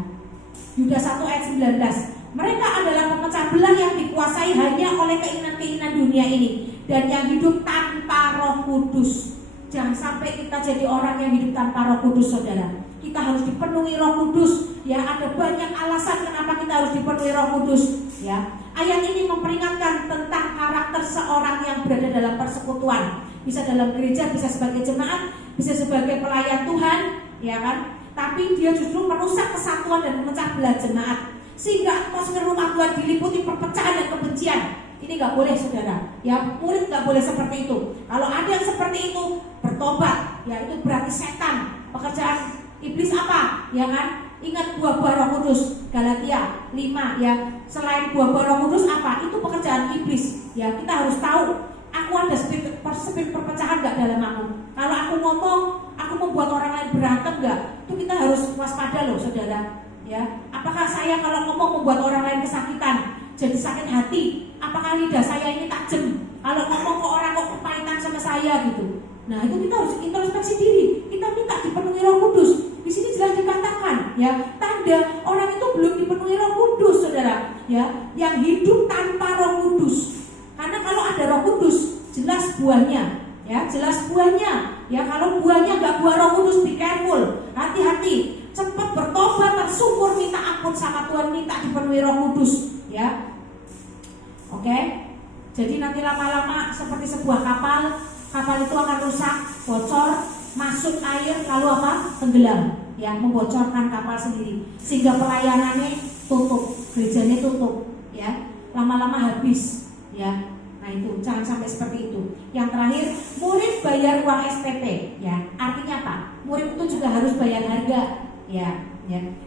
Yudas 1 ayat 19. Mereka adalah pemecah belah yang dikuasai hanya oleh keinginan-keinginan dunia ini dan yang hidup tanpa Roh Kudus. Jangan sampai kita jadi orang yang hidup tanpa Roh Kudus, saudara. Kita harus dipenuhi Roh Kudus. Ya, ada banyak alasan kenapa kita harus dipenuhi Roh Kudus. Ya, ayat ini memperingatkan tentang karakter seorang yang berada dalam persekutuan. Bisa dalam gereja, bisa sebagai jemaat, bisa sebagai pelayan Tuhan, ya kan? Tapi dia justru merusak kesatuan dan memecah belah jemaat. Sehingga atmosfer rumah Tuhan diliputi perpecahan dan kebencian. Ini gak boleh, saudara. Ya, murid gak boleh seperti itu. Kalau ada yang seperti itu, bertobat. Ya, itu berarti setan. Pekerjaan iblis apa? Ya kan? Ingat buah-buah Roh Kudus, Galatia 5, ya. Selain buah-buah Roh Kudus apa? Itu pekerjaan iblis. Ya, kita harus tahu. Aku ada spirit perpecahan gak dalam aku? Kalau ada loh saudara. Ya, apakah saya kalau ngomong membuat orang lain kesakitan, jadi sakit hati? Apakah lidah saya ini tajam? Kalau ngomong ke orang kok kepahitan sama saya gitu. Nah, itu kita harus introspeksi diri. Kita minta dipenuhi Roh Kudus. Di sini jelas dikatakan, ya, tanda orang itu belum dipenuhi Roh Kudus, saudara. Ya, yang hidup tanpa Roh Kudus. Karena kalau ada Roh Kudus, jelas buahnya. Ya, jelas buahnya. Ya, kalau buahnya nggak buah Roh Kudus, be careful, hati-hati. Cepat bertobat, bersyukur, minta ampun sama Tuhan, minta dipenuhi Roh Kudus. Ya, oke. Jadi nanti lama-lama seperti sebuah kapal itu akan rusak, bocor, masuk air, lalu apa? Tenggelam. Ya, membocorkan kapal sendiri, sehingga pelayanannya tutup, gerejanya tutup. Ya, lama-lama habis. Ya. Nah itu, jangan sampai seperti itu. Yang terakhir, murid bayar uang SPP. Ya, artinya apa? Murid itu juga harus bayar harga. Ya.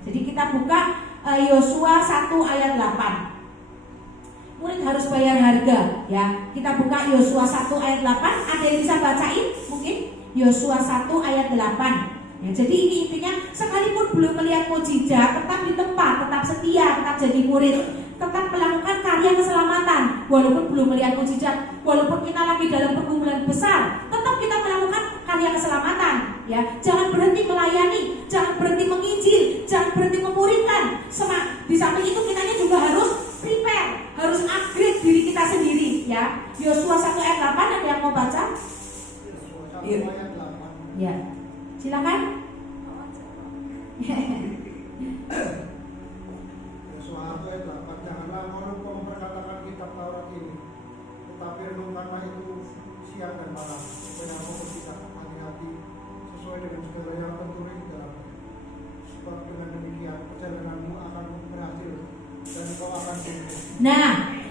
Jadi kita buka Yosua 1 ayat 8. Murid harus bayar harga. Ya, kita buka Yosua 1 ayat 8. Ada yang bisa bacain? Mungkin Yosua 1 ayat 8. Ya, jadi ini intinya, sekalipun belum melihat mukjizat, tetap di tempat, tetap setia, tetap jadi murid, tetap melakukan karya keselamatan. Walaupun belum melihat mukjizat, walaupun kita lagi dalam pergumulan besar, tetap kita melakukan karya keselamatan. Ya, jangan berhenti melayani, jangan berhenti menginjil, jangan berhenti memuridkan. Di samping itu kita juga harus prepare, harus upgrade diri kita sendiri. Ya, Yosua 1 ayat 8, ada yang mau baca? Yosua 1 ayat 8. Ya, silakan. Yosua 1 ayat 8. Janganlah lupa memperkatakan kitab Taurat ini, tetapi renungkanlah itu siang dan malam, supaya kamu tidak hati-hati sesuai dengan segala yang tertulis di dalamnya. Sebab dengan demikian perjalananmu akan berhasil dan kau akan sukses. Nah,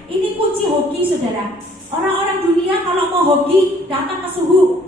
ini kunci hoki, saudara. Orang-orang dunia kalau mau hoki datang ke suhu,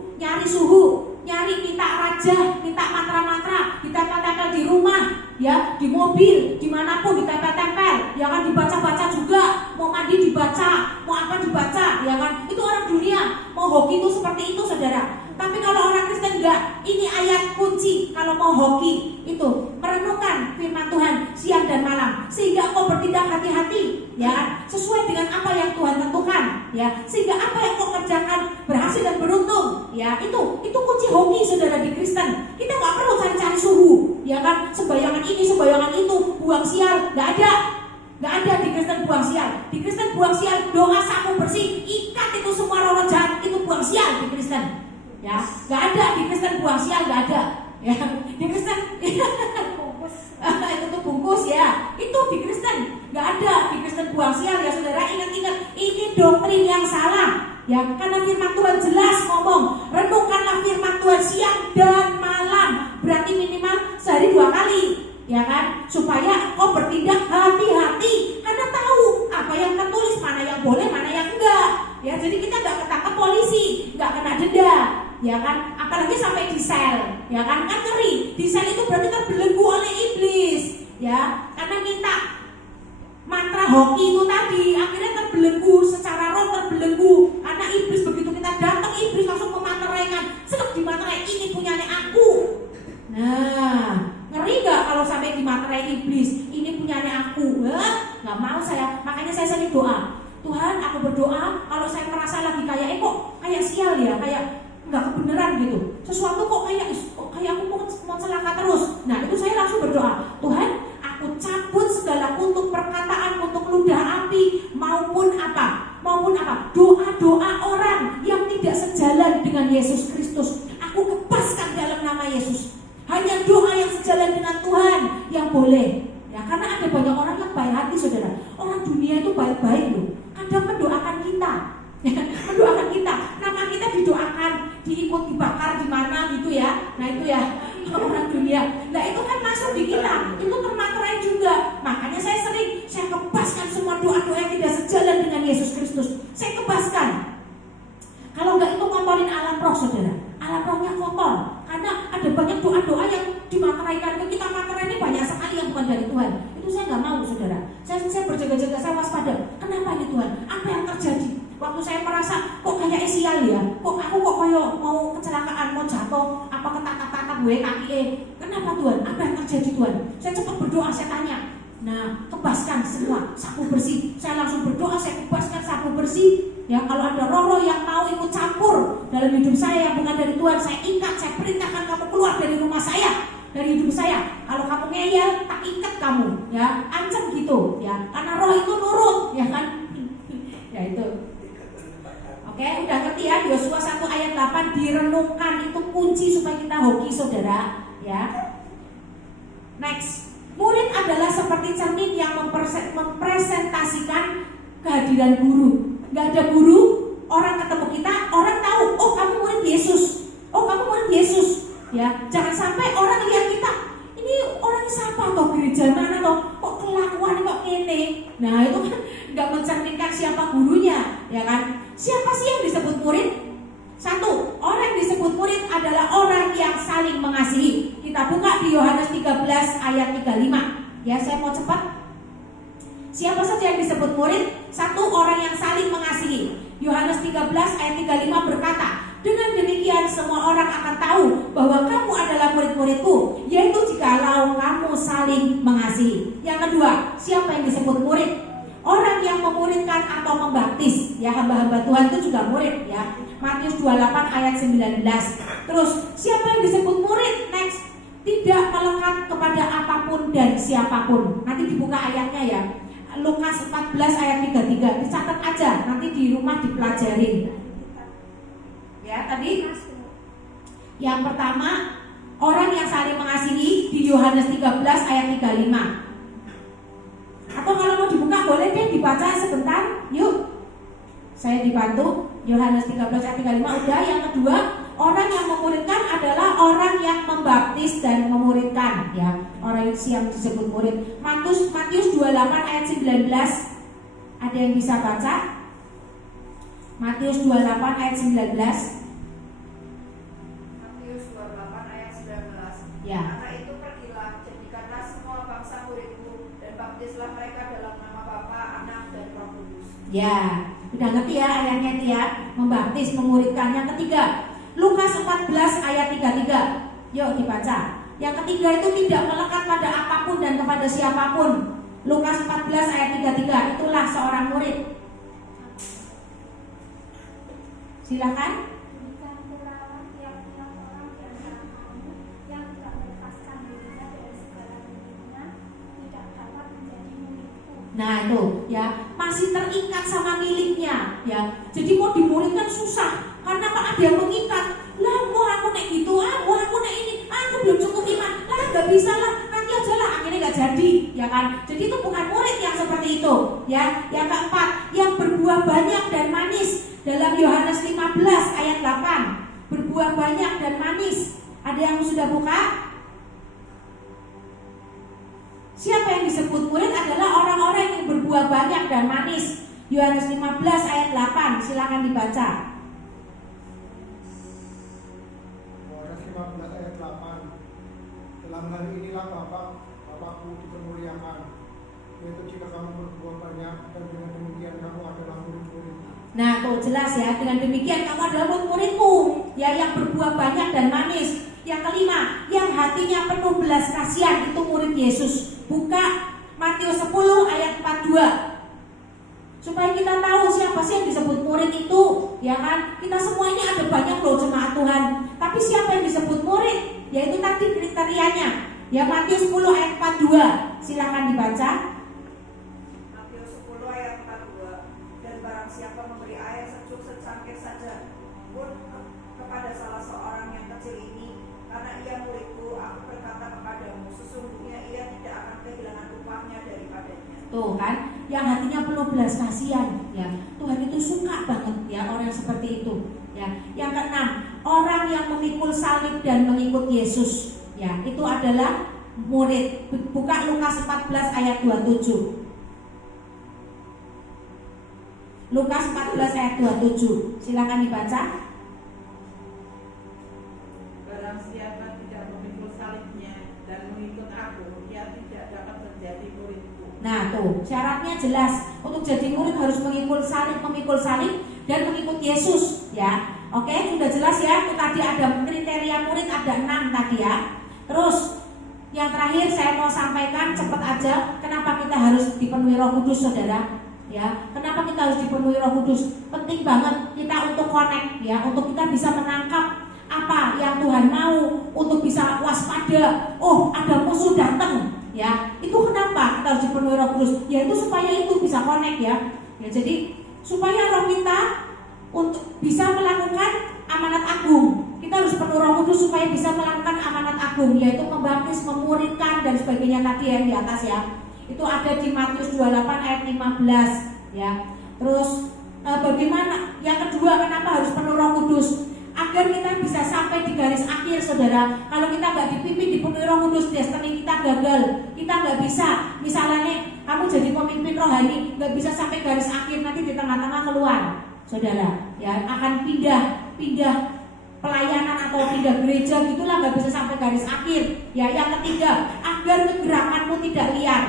nyari minta raja, minta mantra-mantra, ditempel-tempel di rumah, ya, di mobil, dimanapun ditempel-tempel, ya kan, dibaca-baca juga, mau mandi dibaca, mau apa dibaca, ya kan. Itu orang dunia, mau hoki itu seperti itu, saudara. Tapi kalau orang Kristen enggak, ini ayat kunci kalau mau hoki itu merenungkan firman Tuhan siang dan malam, sehingga kau bertindak hati-hati, ya, sesuai dengan apa yang Tuhan tentukan, ya, sehingga apa yang kau kerjakan berhasil dan beruntung, ya. Itu kunci hoki, saudara, di Kristen. Kita nggak perlu cari-cari suhu, ya kan, sembayangan ini, sembayangan itu, buang sial, nggak ada di Kristen buang sial. Di Kristen buang sial, doa sapu bersih, ikat itu semua roh jahat, itu buang sial di Kristen. Ya, nggak ada di Kristen buang sial, nggak ada. Ya, di Kristen itu tuh bungkus, ya. Itu di Kristen nggak ada di Kristen buang sial, ya, saudara. Ingat, ini doktrin yang salah. Ya, karena firman Tuhan jelas ngomong, renungkanlah firman Tuhan siang dan malam. Berarti minimal sehari 2 kali, ya kan? Supaya kau bertindak hati-hati, karena tahu apa yang tertulis, mana yang boleh, mana yang enggak. Ya, jadi kita nggak ketangkap polisi, nggak kena denda, ya kan? Apalagi sampai di sel, ya kan? Kan ngeri. Di sel itu berarti terbelenggu oleh iblis, ya. Karena minta mantra hoki itu tadi, akhirnya terbelenggu secara roh, terbelenggu. Karena iblis, begitu kita datang, iblis langsung memanteraikan, sedang dimanterai, ini punya nek aku. Nah, ngeri nggak kalau sampai dimanterai iblis, ini punya nek aku? Nggak mau saya. Makanya saya sering doa, Tuhan, aku berdoa kalau saya merasa lagi kayak kok kayak sial, ya, kayak nggak kebenaran gitu, sesuatu kok kayak aku mau celaka terus. Nah, itu saya langsung berdoa, Tuhan, aku cabut segala kutuk perkataan, kutuk ludah api, maupun apa doa-doa orang yang tidak sejalan dengan Yesus Kristus. Aku lepaskan dalam nama Yesus. Hanya doa yang sejalan dengan Tuhan yang boleh. Ya, karena ada banyak orang yang baik hati, saudara. Orang dunia itu baik-baik loh. Kadang mendoakan kita, mendoakan kita, nama kita didoakan, diikut dibakar di mana gitu, ya. Nah itu ya orang dunia. Nah itu kan masuk di kita, itu termaterai juga. Makanya saya kebaskan semua doa-doa yang tidak sejalan dengan Yesus Kristus. Saya kebaskan. Kalau enggak, itu ngotorin alam roh, saudara. Alam rohnya kotor. Karena ada banyak doa-doa yang dimateraikan ke kita. Materai ini banyak sekali yang bukan dari Tuhan. Itu saya nggak mau, saudara. Saya berjaga-jaga, saya waspada. Kenapa ini Tuhan? Apa yang terjadi? Waktu saya merasa kok kayak sial, ya, kok aku kayak mau kecelakaan, mau jatuh, apa ketatap-tatap gue kaki. Kenapa Tuhan? Apa yang terjadi Tuhan? Saya cepat berdoa, saya tanya. Nah, kebaskan semua, sapu bersih. Saya langsung berdoa, saya kebaskan sapu bersih. Ya, kalau ada roh-roh yang mau ikut campur dalam hidup saya yang bukan dari Tuhan, saya ikat, saya perintahkan kamu keluar dari rumah saya, dari hidup saya. Kalau kamu ngeyel, tak ikat kamu, ya, ancam gitu, ya. Karena roh itu nurut, ya kan? Ya itu. Oke, udah ngerti ya? Yosua 1 ayat 8 direnungkan, itu kunci supaya kita hoki, saudara, ya. Next. Murid adalah seperti cermin yang mempresentasikan kehadiran guru. Gak ada guru, orang ketemu kita, orang tahu, oh kamu murid Yesus, oh kamu murid Yesus. Ya, jangan sampai orang lihat kita, ini orang siapa toh, gereja mana toh, kok kelakuan kok ini. Nah itu kan gak mencerminkan siapa gurunya, ya kan? Siapa sih yang disebut murid? Satu, orang yang disebut murid adalah orang yang saling mengasihi. Kita buka di Yohanes 13 ayat 35. Ya, saya mau cepat. Siapa saja yang disebut murid? Satu, orang yang saling mengasihi. Yohanes 13 ayat 35 berkata, dengan demikian semua orang akan tahu bahwa kamu adalah murid-muridku, yaitu jikalau kamu saling mengasihi. Yang kedua, siapa yang disebut murid? Orang yang memuridkan atau membaptis. Ya, hamba-hamba Tuhan itu juga murid, ya. Matius 28 ayat 19. Terus, siapa yang disebut murid? Next, tidak melekat kepada apapun dan siapapun. Nanti dibuka ayatnya ya. Lukas 14 ayat 33. Dicatat aja, nanti di rumah dipelajarin. Ya, tadi yang pertama, orang yang saling mengasihi di Yohanes 13 ayat 35. Atau kalau mau dibuka boleh deh dibaca sebentar. Yuk. Saya dibantu. Yohanes 13 ayat 35 udah. Yang kedua, orang yang memuridkan adalah orang yang membaptis dan memuridkan, ya. Orang yang disebut murid. Matius 28 ayat 19. Ada yang bisa baca? Matius 28 ayat 19. Matius 28 ayat 19. Ya. Karena itu pergilah, jadikanlah semua bangsa muridku, dan baptislah mereka dalam nama Bapa, Anak, dan Roh Kudus. Ya, udah ngerti ya ayatnya itu ya. Membaptis, memuridkan. Yang ketiga, Lukas 14 ayat 33. Yuk dibaca. Yang ketiga itu tidak melekat pada apapun dan kepada siapapun. Lukas 14 ayat 33. Itulah seorang murid. Silakan. Nah itu ya, masih terikat sama miliknya ya. Jadi mau dimuridkan susah karena ada yang mengikat. Lah mau aku nek gitu, mau aku nek ini, aku belum cukup iman. Lah nggak bisa lah, nanti aja lah, akhirnya nggak jadi, ya kan? Jadi itu bukan murid yang seperti itu, ya. Yang keempat, yang berbuah banyak dan manis. Dalam Yohanes 15 ayat 8, berbuah banyak dan manis. Ada yang sudah buka? Siapa yang disebut murid adalah orang-orang yang berbuah banyak dan manis. Yohanes 15 ayat 8, silakan dibaca. Yohanes 15 ayat 8. Dalam hal inilah Bapakku dipermuliakan, yaitu jika kamu berbuah banyak, dan dengan demikian kamu adalah murid-muridku. Nah tuh jelas ya, dengan demikian kamu adalah murid-muridku, ya, yang berbuah banyak dan manis. Yang kelima, yang hatinya penuh belas kasihan, itu murid Yesus. Buka Matius 10 ayat 42. Supaya kita tahu siapa sih yang disebut murid itu, ya kan? Kita semua ini ada banyak loh jemaat Tuhan. Tapi siapa yang disebut murid? Yaitu tadi kriterianya. Ya, Matius 10 ayat 42. Silakan dibaca. Matius 10 ayat 42. Dan barang siapa memberi air sejuk secangkir saja pun kepada salah seorang yang kecil ini, karena ia muridku, aku berkata kepadamu, sesungguhnya ia tidak akan kehilangan upahnya daripadanya. Tuh kan, yang hatinya penuh belas kasihan, ya. Tuhan itu suka banget ya orang seperti itu, ya. Yang keenam, orang yang memikul salib dan mengikut Yesus, ya. Itu adalah murid. Buka Lukas 14 ayat 27. Lukas 14 ayat 27. Silakan dibaca. Barang siapa tidak memikul salibnya dan mengikut aku, ia tidak dapat menjadi muridku. Nah tuh, syaratnya jelas. Untuk jadi murid harus memikul salib dan mengikut Yesus, ya. Oke, sudah jelas ya. Itu tadi ada kriteria murid, ada 6 tadi ya. Terus Yang terakhir saya mau sampaikan cepat aja, kenapa kita harus dipenuhi Roh Kudus, saudara? Ya, kenapa kita harus dipenuhi Roh Kudus? Penting banget kita untuk connect, ya, untuk kita bisa menangkap apa yang Tuhan mau, untuk bisa waspada. Oh, ada musuh datang, ya. Itu kenapa kita harus dipenuhi Roh Kudus? Ya, itu supaya itu bisa connect, ya. Ya, jadi supaya roh kita untuk bisa melakukan amanat agung. Kita harus penuh Roh Kudus supaya bisa melakukan amanat agung, yaitu membaptis, memuridkan dan sebagainya tadi yang di atas, ya. Itu ada di Matius 28 ayat 15, ya. Terus bagaimana? Yang kedua, kenapa harus penuh Roh Kudus? Agar kita bisa sampai di garis akhir, saudara. Kalau kita nggak dipimpin dipenuhi Roh Kudus, destiny kita gagal. Kita nggak bisa. Misalnya nih, kamu jadi pemimpin rohani, nggak bisa sampai garis akhir, nanti di tengah-tengah keluar, saudara. Ya, akan pindah pelayanan atau pindah gereja, gitulah, nggak bisa sampai garis akhir. Ya, yang ketiga, agar kegerakanmu tidak liar,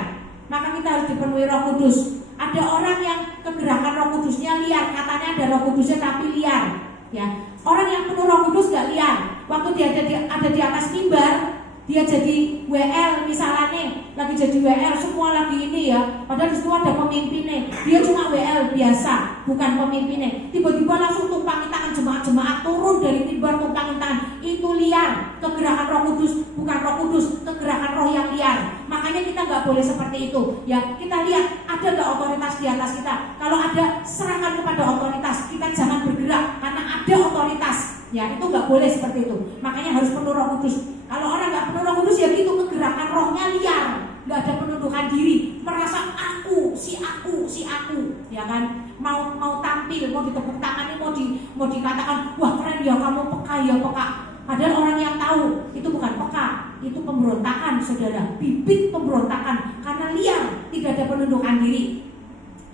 maka kita harus dipenuhi Roh Kudus. Ada orang yang kegerakan Roh Kudusnya liar, katanya ada Roh Kudusnya tapi liar. Ya, orang yang penuh Roh Kudus gak liar. Waktu dia ada di atas mimbar, dia jadi WL misalnya, lagi jadi WL, semua lagi ini, ya. Padahal di situ ada pemimpinnya. Dia cuma WL biasa, bukan pemimpinnya. Tiba-tiba langsung tumpangin tangan jemaat-jemaat, turun dari mimbar tumpangin tangan. Itu liar, kegerakan Roh Kudus, bukan Roh Kudus, kegerakan roh yang liar. Makanya kita nggak boleh seperti itu. Ya, kita lihat ada nggak otoritas di atas kita. Kalau ada, serahkan kepada otoritas. Kita jangan bergerak karena ada otoritas. Ya, itu nggak boleh seperti itu. Makanya harus penuh Roh Kudus. Kalau orang nggak penuh Roh Kudus, ya gitu, kegerakan rohnya liar, nggak ada penundukan diri, merasa aku, si aku, ya kan? Mau tampil, mau ditepuk tangan, mau dikatakan, wah keren ya kamu, peka ya peka. Padahal orang yang tahu itu bukan peka, itu pemberontakan, saudara, bibit pemberontakan karena liar, tidak ada penundukan diri.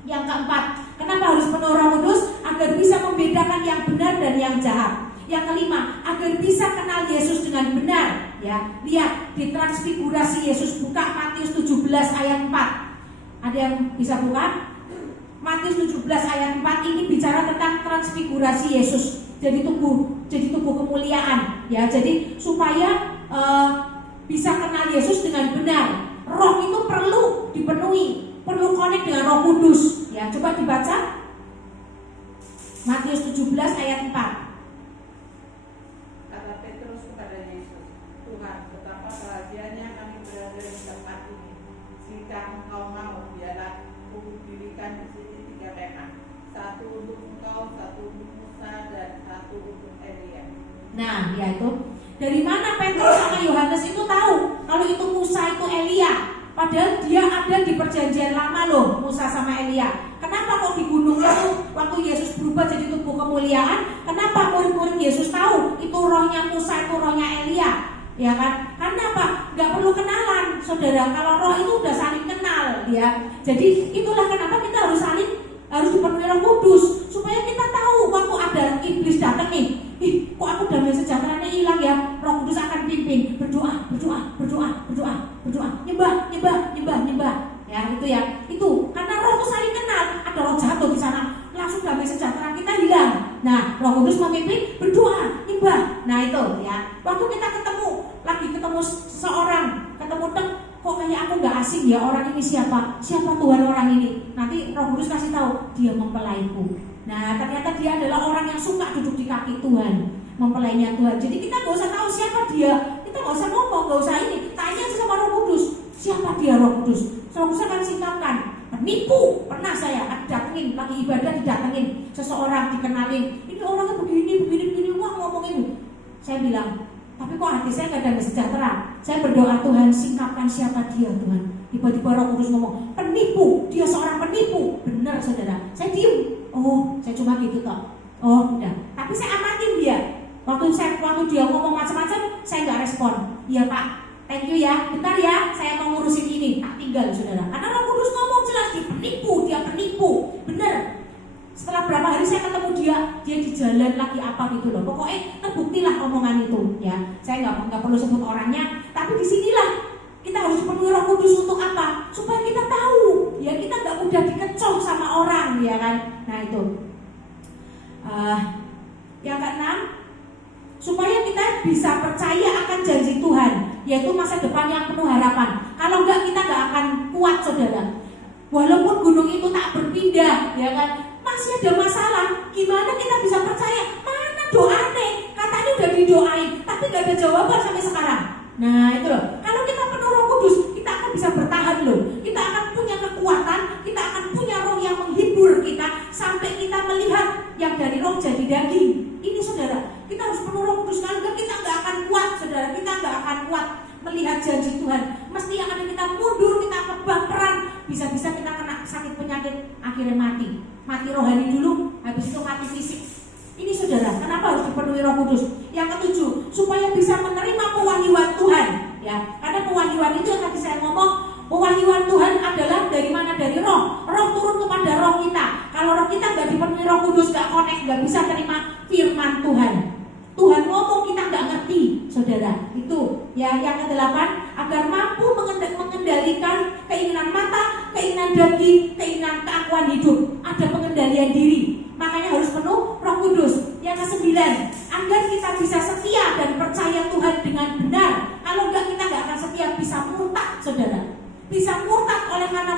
Yang keempat, kenapa harus penuh Roh Kudus? Agar bisa membedakan yang benar dan yang jahat. Yang kelima, agar bisa kenal Yesus dengan benar. Ya, lihat di transfigurasi Yesus, buka Matius 17 ayat 4. Ada yang bisa buka? Matius 17 ayat 4 ini bicara tentang transfigurasi Yesus. Jadi tubuh kemuliaan. Ya, jadi supaya bisa kenal Yesus dengan benar. Roh itu perlu dipenuhi, perlu connect dengan Roh Kudus. Ya, coba dibaca Matius 17 ayat 4. Kata Petrus kepada Yesus, Tuhan, betapa bahagianya kami berada di tempat ini. Jika Engkau mau, biarlah aku dirikan di sini 3 kemah, 1 untuk Engkau, 1 untuk Musa, dan 1 untuk Elia. Nah, ya itu. Dari mana Petrus sama Yohanes itu tahu kalau itu Musa, itu Elia? Padahal dia ada di perjanjian lama loh, Musa sama Elia. Kenapa kok di gunung itu waktu Yesus berubah jadi tubuh kemuliaan? Kenapa murid-murid Yesus tahu itu rohnya Musa, itu rohnya Elia? Ya kan? Karena apa? Gak perlu kenalan, saudara. Kalau roh itu udah saling kenal, ya. Jadi itulah kenapa kita harus dipenuhi Roh Kudus supaya kita tahu waktu ada iblis datang nih. Kok aku damai sejahteranya hilang ya? Roh Kudus akan pimpin. Berdoa. Nyembah. Ya, itu ya. Itu karena roh itu saling kenal. Ada roh jatuh di sana, langsung damai sejahtera kita hilang. Nah, Roh Kudus memimpin berdoa, nyembah. Nah, itu ya. Waktu kita ketemu seseorang, kok kayak aku nggak asing ya, orang ini siapa Tuhan orang ini. Nanti Roh Kudus kasih tahu, dia mempelaiku. Nah, ternyata dia adalah orang yang suka duduk di kaki Tuhan, mempelainya Tuhan. Jadi kita nggak usah tahu siapa dia, kita nggak usah ngomong, nggak usah ini. Tanya sama Roh Kudus, siapa dia Roh Kudus. Roh Kudus akan singkapkan. Penipu, pernah saya datengin, lagi ibadah didatengin seseorang, dikenalin, ini orangnya begini, wah ngomongin. Saya bilang, tapi kok hati saya gak damai sejahtera. Saya berdoa, Tuhan singkapkan siapa dia Tuhan. Tiba-tiba Roh Kudus ngomong, penipu, dia seorang penipu. Benar saudara, saya diem. Oh, saya cuma gitu toh. Oh, udah. Tapi saya amatin dia. Waktu dia ngomong macam-macam, saya gak respon. Iya Pak, thank you ya, bentar ya, saya mau ngurusin ini. Tak tinggal saudara. Karena Roh Kudus ngomong jelas, dia penipu. Bener. Setelah berapa hari saya ketemu dia di jalan lagi apa gitu loh. Pokoknya terbuktilah omongan itu ya. Saya nggak perlu sebut orangnya. Tapi disinilah kita harus dipenuhi Roh Kudus untuk apa? Supaya kita tahu ya, kita nggak mudah dikecoh sama orang ya kan. Nah itu. Yang keenam, supaya kita bisa percaya akan janji Tuhan. yaitu masa depan yang penuh harapan. Kalau enggak, kita enggak akan kuat, saudara. Walaupun gunung itu tak berpindah, ya kan, masih ada masalah. Gimana kita bisa percaya? Mana doanya? Katanya udah didoain, tapi enggak ada jawaban sampai sekarang. Nah itu loh, kalau kita penuh Roh Kudus, kita akan bisa bertahan loh. Kita akan punya kekuatan, kita akan punya roh yang menghibur kita sampai kita melihat yang dari roh jadi daging. Ini saudara, kita harus penuh Roh Kudus. Kalau enggak, kita enggak akan kuat, saudara. Kita enggak akan kuat melihat janji Tuhan. Mesti yang ada kita mundur, kita kebaperan, bisa-bisa kita kena sakit penyakit, akhirnya mati rohani dulu, habis itu mati fisik. Ini saudara, kenapa harus dipenuhi Roh Kudus? Yang ketujuh, supaya bisa menerima pewahyuan Tuhan, ya. Karena pewahyuan itu yang tadi saya ngomong, pewahyuan Tuhan adalah dari mana? Dari roh. Roh turun kepada roh kita. Kalau roh kita nggak dipenuhi Roh Kudus, nggak connect, nggak bisa terima firman Tuhan. Tuhan ngomong kita nggak ngerti, saudara. Itu ya. Yang kedelapan, agar mampu mengendalikan keinginan mata, keinginan daging, keinginan keakuan hidup. Ada pengendalian diri. Makanya harus penuh Roh Kudus. Yang kesembilan, agar kita bisa setia dan percaya Tuhan dengan benar. Kalau enggak, kita enggak akan setia, bisa murtad, saudara. Bisa murtad oleh karena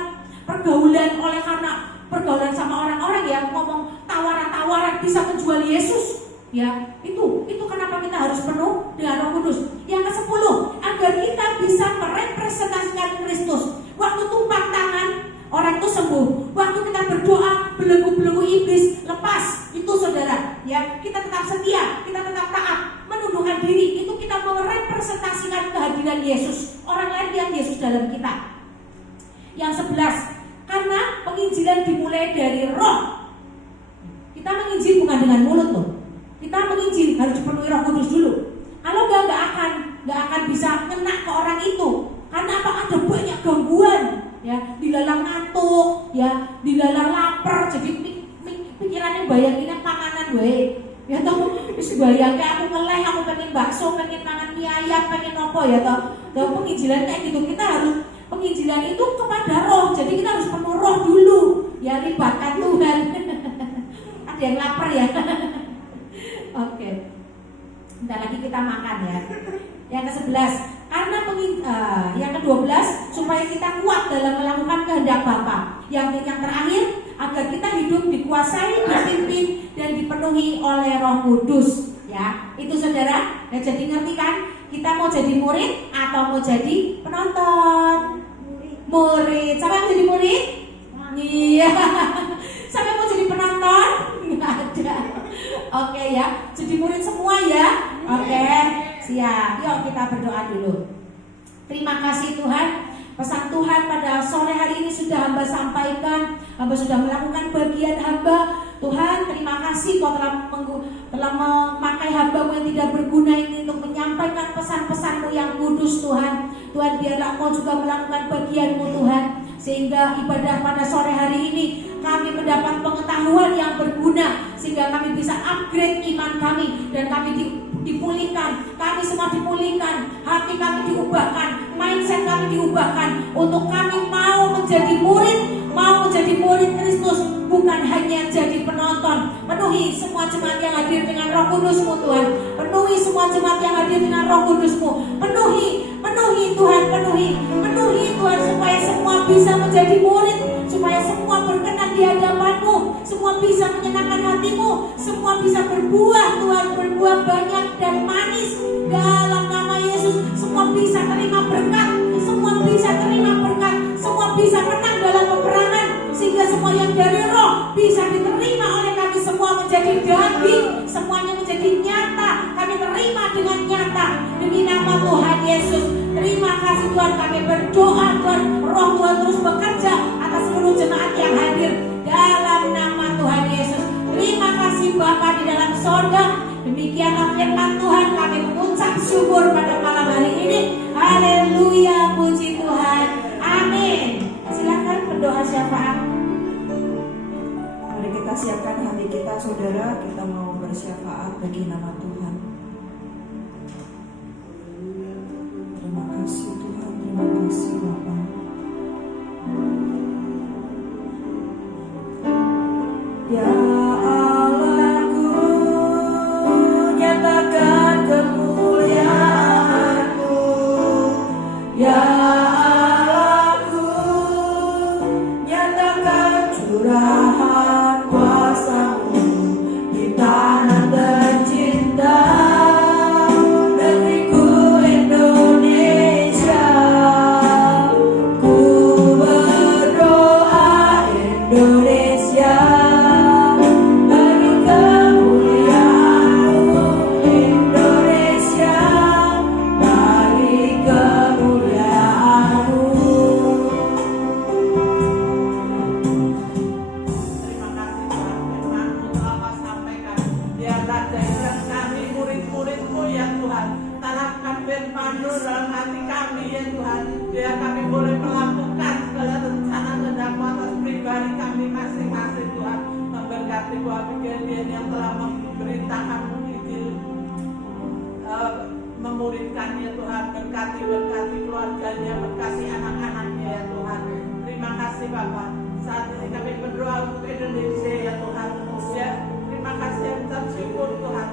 pergaulan sama orang-orang yang ngomong tawaran-tawaran, bisa menjual Yesus. Ya, itu kenapa kita harus penuh dengan Roh Kudus. Yang kesepuluh, agar kita bisa merepresentasikan Kristus. Waktu tumpang tangan, orang itu sembuh. Waktu kita berdoa, belenggu-belenggu iblis lepas. Itu saudara, ya, kita tetap setia, kita tetap taat, menundukkan diri. Itu kita merepresentasikan kehadiran Yesus. Orang lain lihat Yesus dalam kita. Yang 11, karena penginjilan dimulai dari roh. Kita menginjil bukan dengan mulut loh. Kita menginjil harus dipenuhi Roh Kudus dulu. Kalau nggak akan bisa ngena ke orang itu. Karena apa? Ada banyak gangguan. Ya, dilalang ngantuk, ya, dilalang lapar, jadi pikirannya bayanginnya panganan wae. Ya toh, wis bayangke aku ngeleh, aku pengen bakso, pengen mangan mie ayam, pengen opo ya toh. Toh penginjilan kayak gitu, kita harus penginjilan itu kepada roh. Jadi kita harus penuh roh dulu. Ya, libatkan Tuhan. Ada yang lapar ya. Oke. Bentar lagi kita makan ya. Yang ke-11, karena yang ke-12, supaya kita kuat dalam melakukan kehendak Bapa. Yang terakhir, agar kita hidup dikuasai, dipimpin dan dipenuhi oleh Roh Kudus. Ya, itu saudara. Ya, jadi ngerti kan? Kita mau jadi murid atau mau jadi penonton? Murid. Siapa yang jadi murid? Iya. Siapa yang mau jadi penonton? Nggak ada. Oke ya, jadi murid semua ya. Oke, siap. Yuk kita berdoa dulu. Terima kasih Tuhan. Pesan Tuhan pada sore hari ini sudah hamba sampaikan. Hamba sudah melakukan bagian hamba. Tuhan, terima kasih Kau telah memakai hamba-Mu yang tidak berguna ini untuk menyampaikan pesan-pesan-Mu yang kudus Tuhan. Tuhan, biarlah Kau juga melakukan bagian-Mu Tuhan, sehingga ibadah pada sore hari ini kami mendapat pengetahuan yang berguna, sehingga kami bisa upgrade iman kami dan kami dipulihkan. Kami semua dipulihkan, hati kami diubahkan, mindset kami diubahkan untuk kami mau menjadi murid Kristus, bukan hanya jadi penonton. Penuhi semua jemaat yang hadir dengan Roh Kudus-Mu Tuhan. Penuhi semua jemaat yang hadir dengan Roh Kudus-Mu. Penuhi Tuhan, penuhi Tuhan, supaya semua bisa menjadi murid, supaya semua berkenan di hadapan-Mu, semua bisa menyenangkan hati-Mu, semua bisa berbuah Tuhan, berbuah banyak dan manis dalam nama Yesus. Semua bisa terima berkat, semua bisa terima berkat, semua bisa menang dalam peperangan, sehingga semua yang dari roh bisa diterima oleh kami semua menjadi daging, semuanya menjadi nyata. Kami terima dengan nyata demi nama Tuhan Yesus. Terima kasih Tuhan, kami berdoa Tuhan, roh Tuhan terus bekerja atas seluruh jemaat yang hadir dalam nama Tuhan Yesus. Terima kasih Bapa di dalam sorga. Demikianlah firman Tuhan, kami mengucap syukur pada malam hari ini. Haleluya, puji Tuhan. Amin. Silakan berdoa syafaat. Mari kita siapkan hati kita saudara, kita mau bersyafaat bagi nama Tuhan. Terima kasih Tuhan, terima kasih Bapa. Ya Allahku, nyatakan kemuliaan-Mu. biar kami boleh melakukan segala rencana kehendak atas pribadi kami masing-masing Tuhan. Memberkati Bu Abigail yang telah memberitakan Injil, memuridkannya Tuhan. Berkati keluarganya, berkati anak-anaknya ya Tuhan. Terima kasih Bapak. Saat ini kami berdoa untuk Indonesia ya Tuhan. Ya, terima kasih dan bersyukur Tuhan.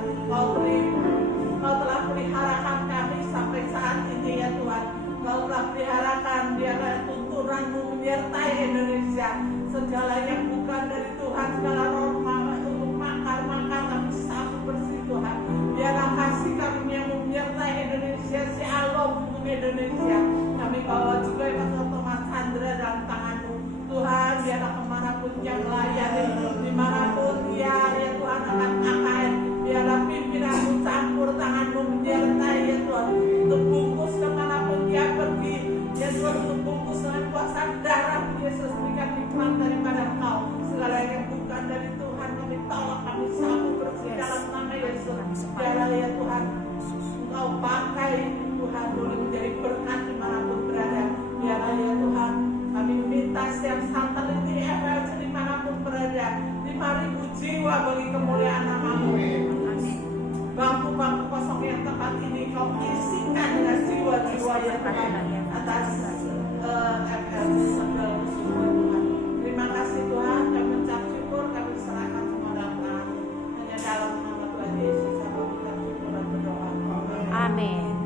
Kau telah peliharakan kami sampai saat ini ya Tuhan. Kau telah peliharakan, biarlah tuntunanmu menyertai Indonesia. Segala yang bukan dari Tuhan, segala roh untuk makar-makar kami sapu bersih Tuhan. Biarlah kasih kami yang menyertai Indonesia, Shalom untuk Indonesia. Kami bawa juga Pastor Thomas Chandra dalam tangan-Mu Tuhan. Biarlah kemanapun dia melayani, dimanapun dia ya Tuhan akan pakai, biarlah pimpinan-Mu campur tangan-Mu menyertai ya Tuhan. Untuk bungkus kemanapun dia pergi ya Tuhan, untuk bungkus dengan kuasa darah Yesus, berikan hikmat daripada Engkau. Segala yang bukan dari Tuhan kami tolak, kami sapu bersih dalam nama Yesus. Biarlah ya Tuhan Engkau pakai Tuhan, boleh menjadi berkat dimanapun berada. Biarlah ya Tuhan, kami minta setiap santan ini FLC dimanapun berada, 5.000 jiwa bagi kemuliaan nama-Mu. Bangku-bangku kosong yang tempat ini Kau isikan dengan jiwa-jiwa yang Tuhan atas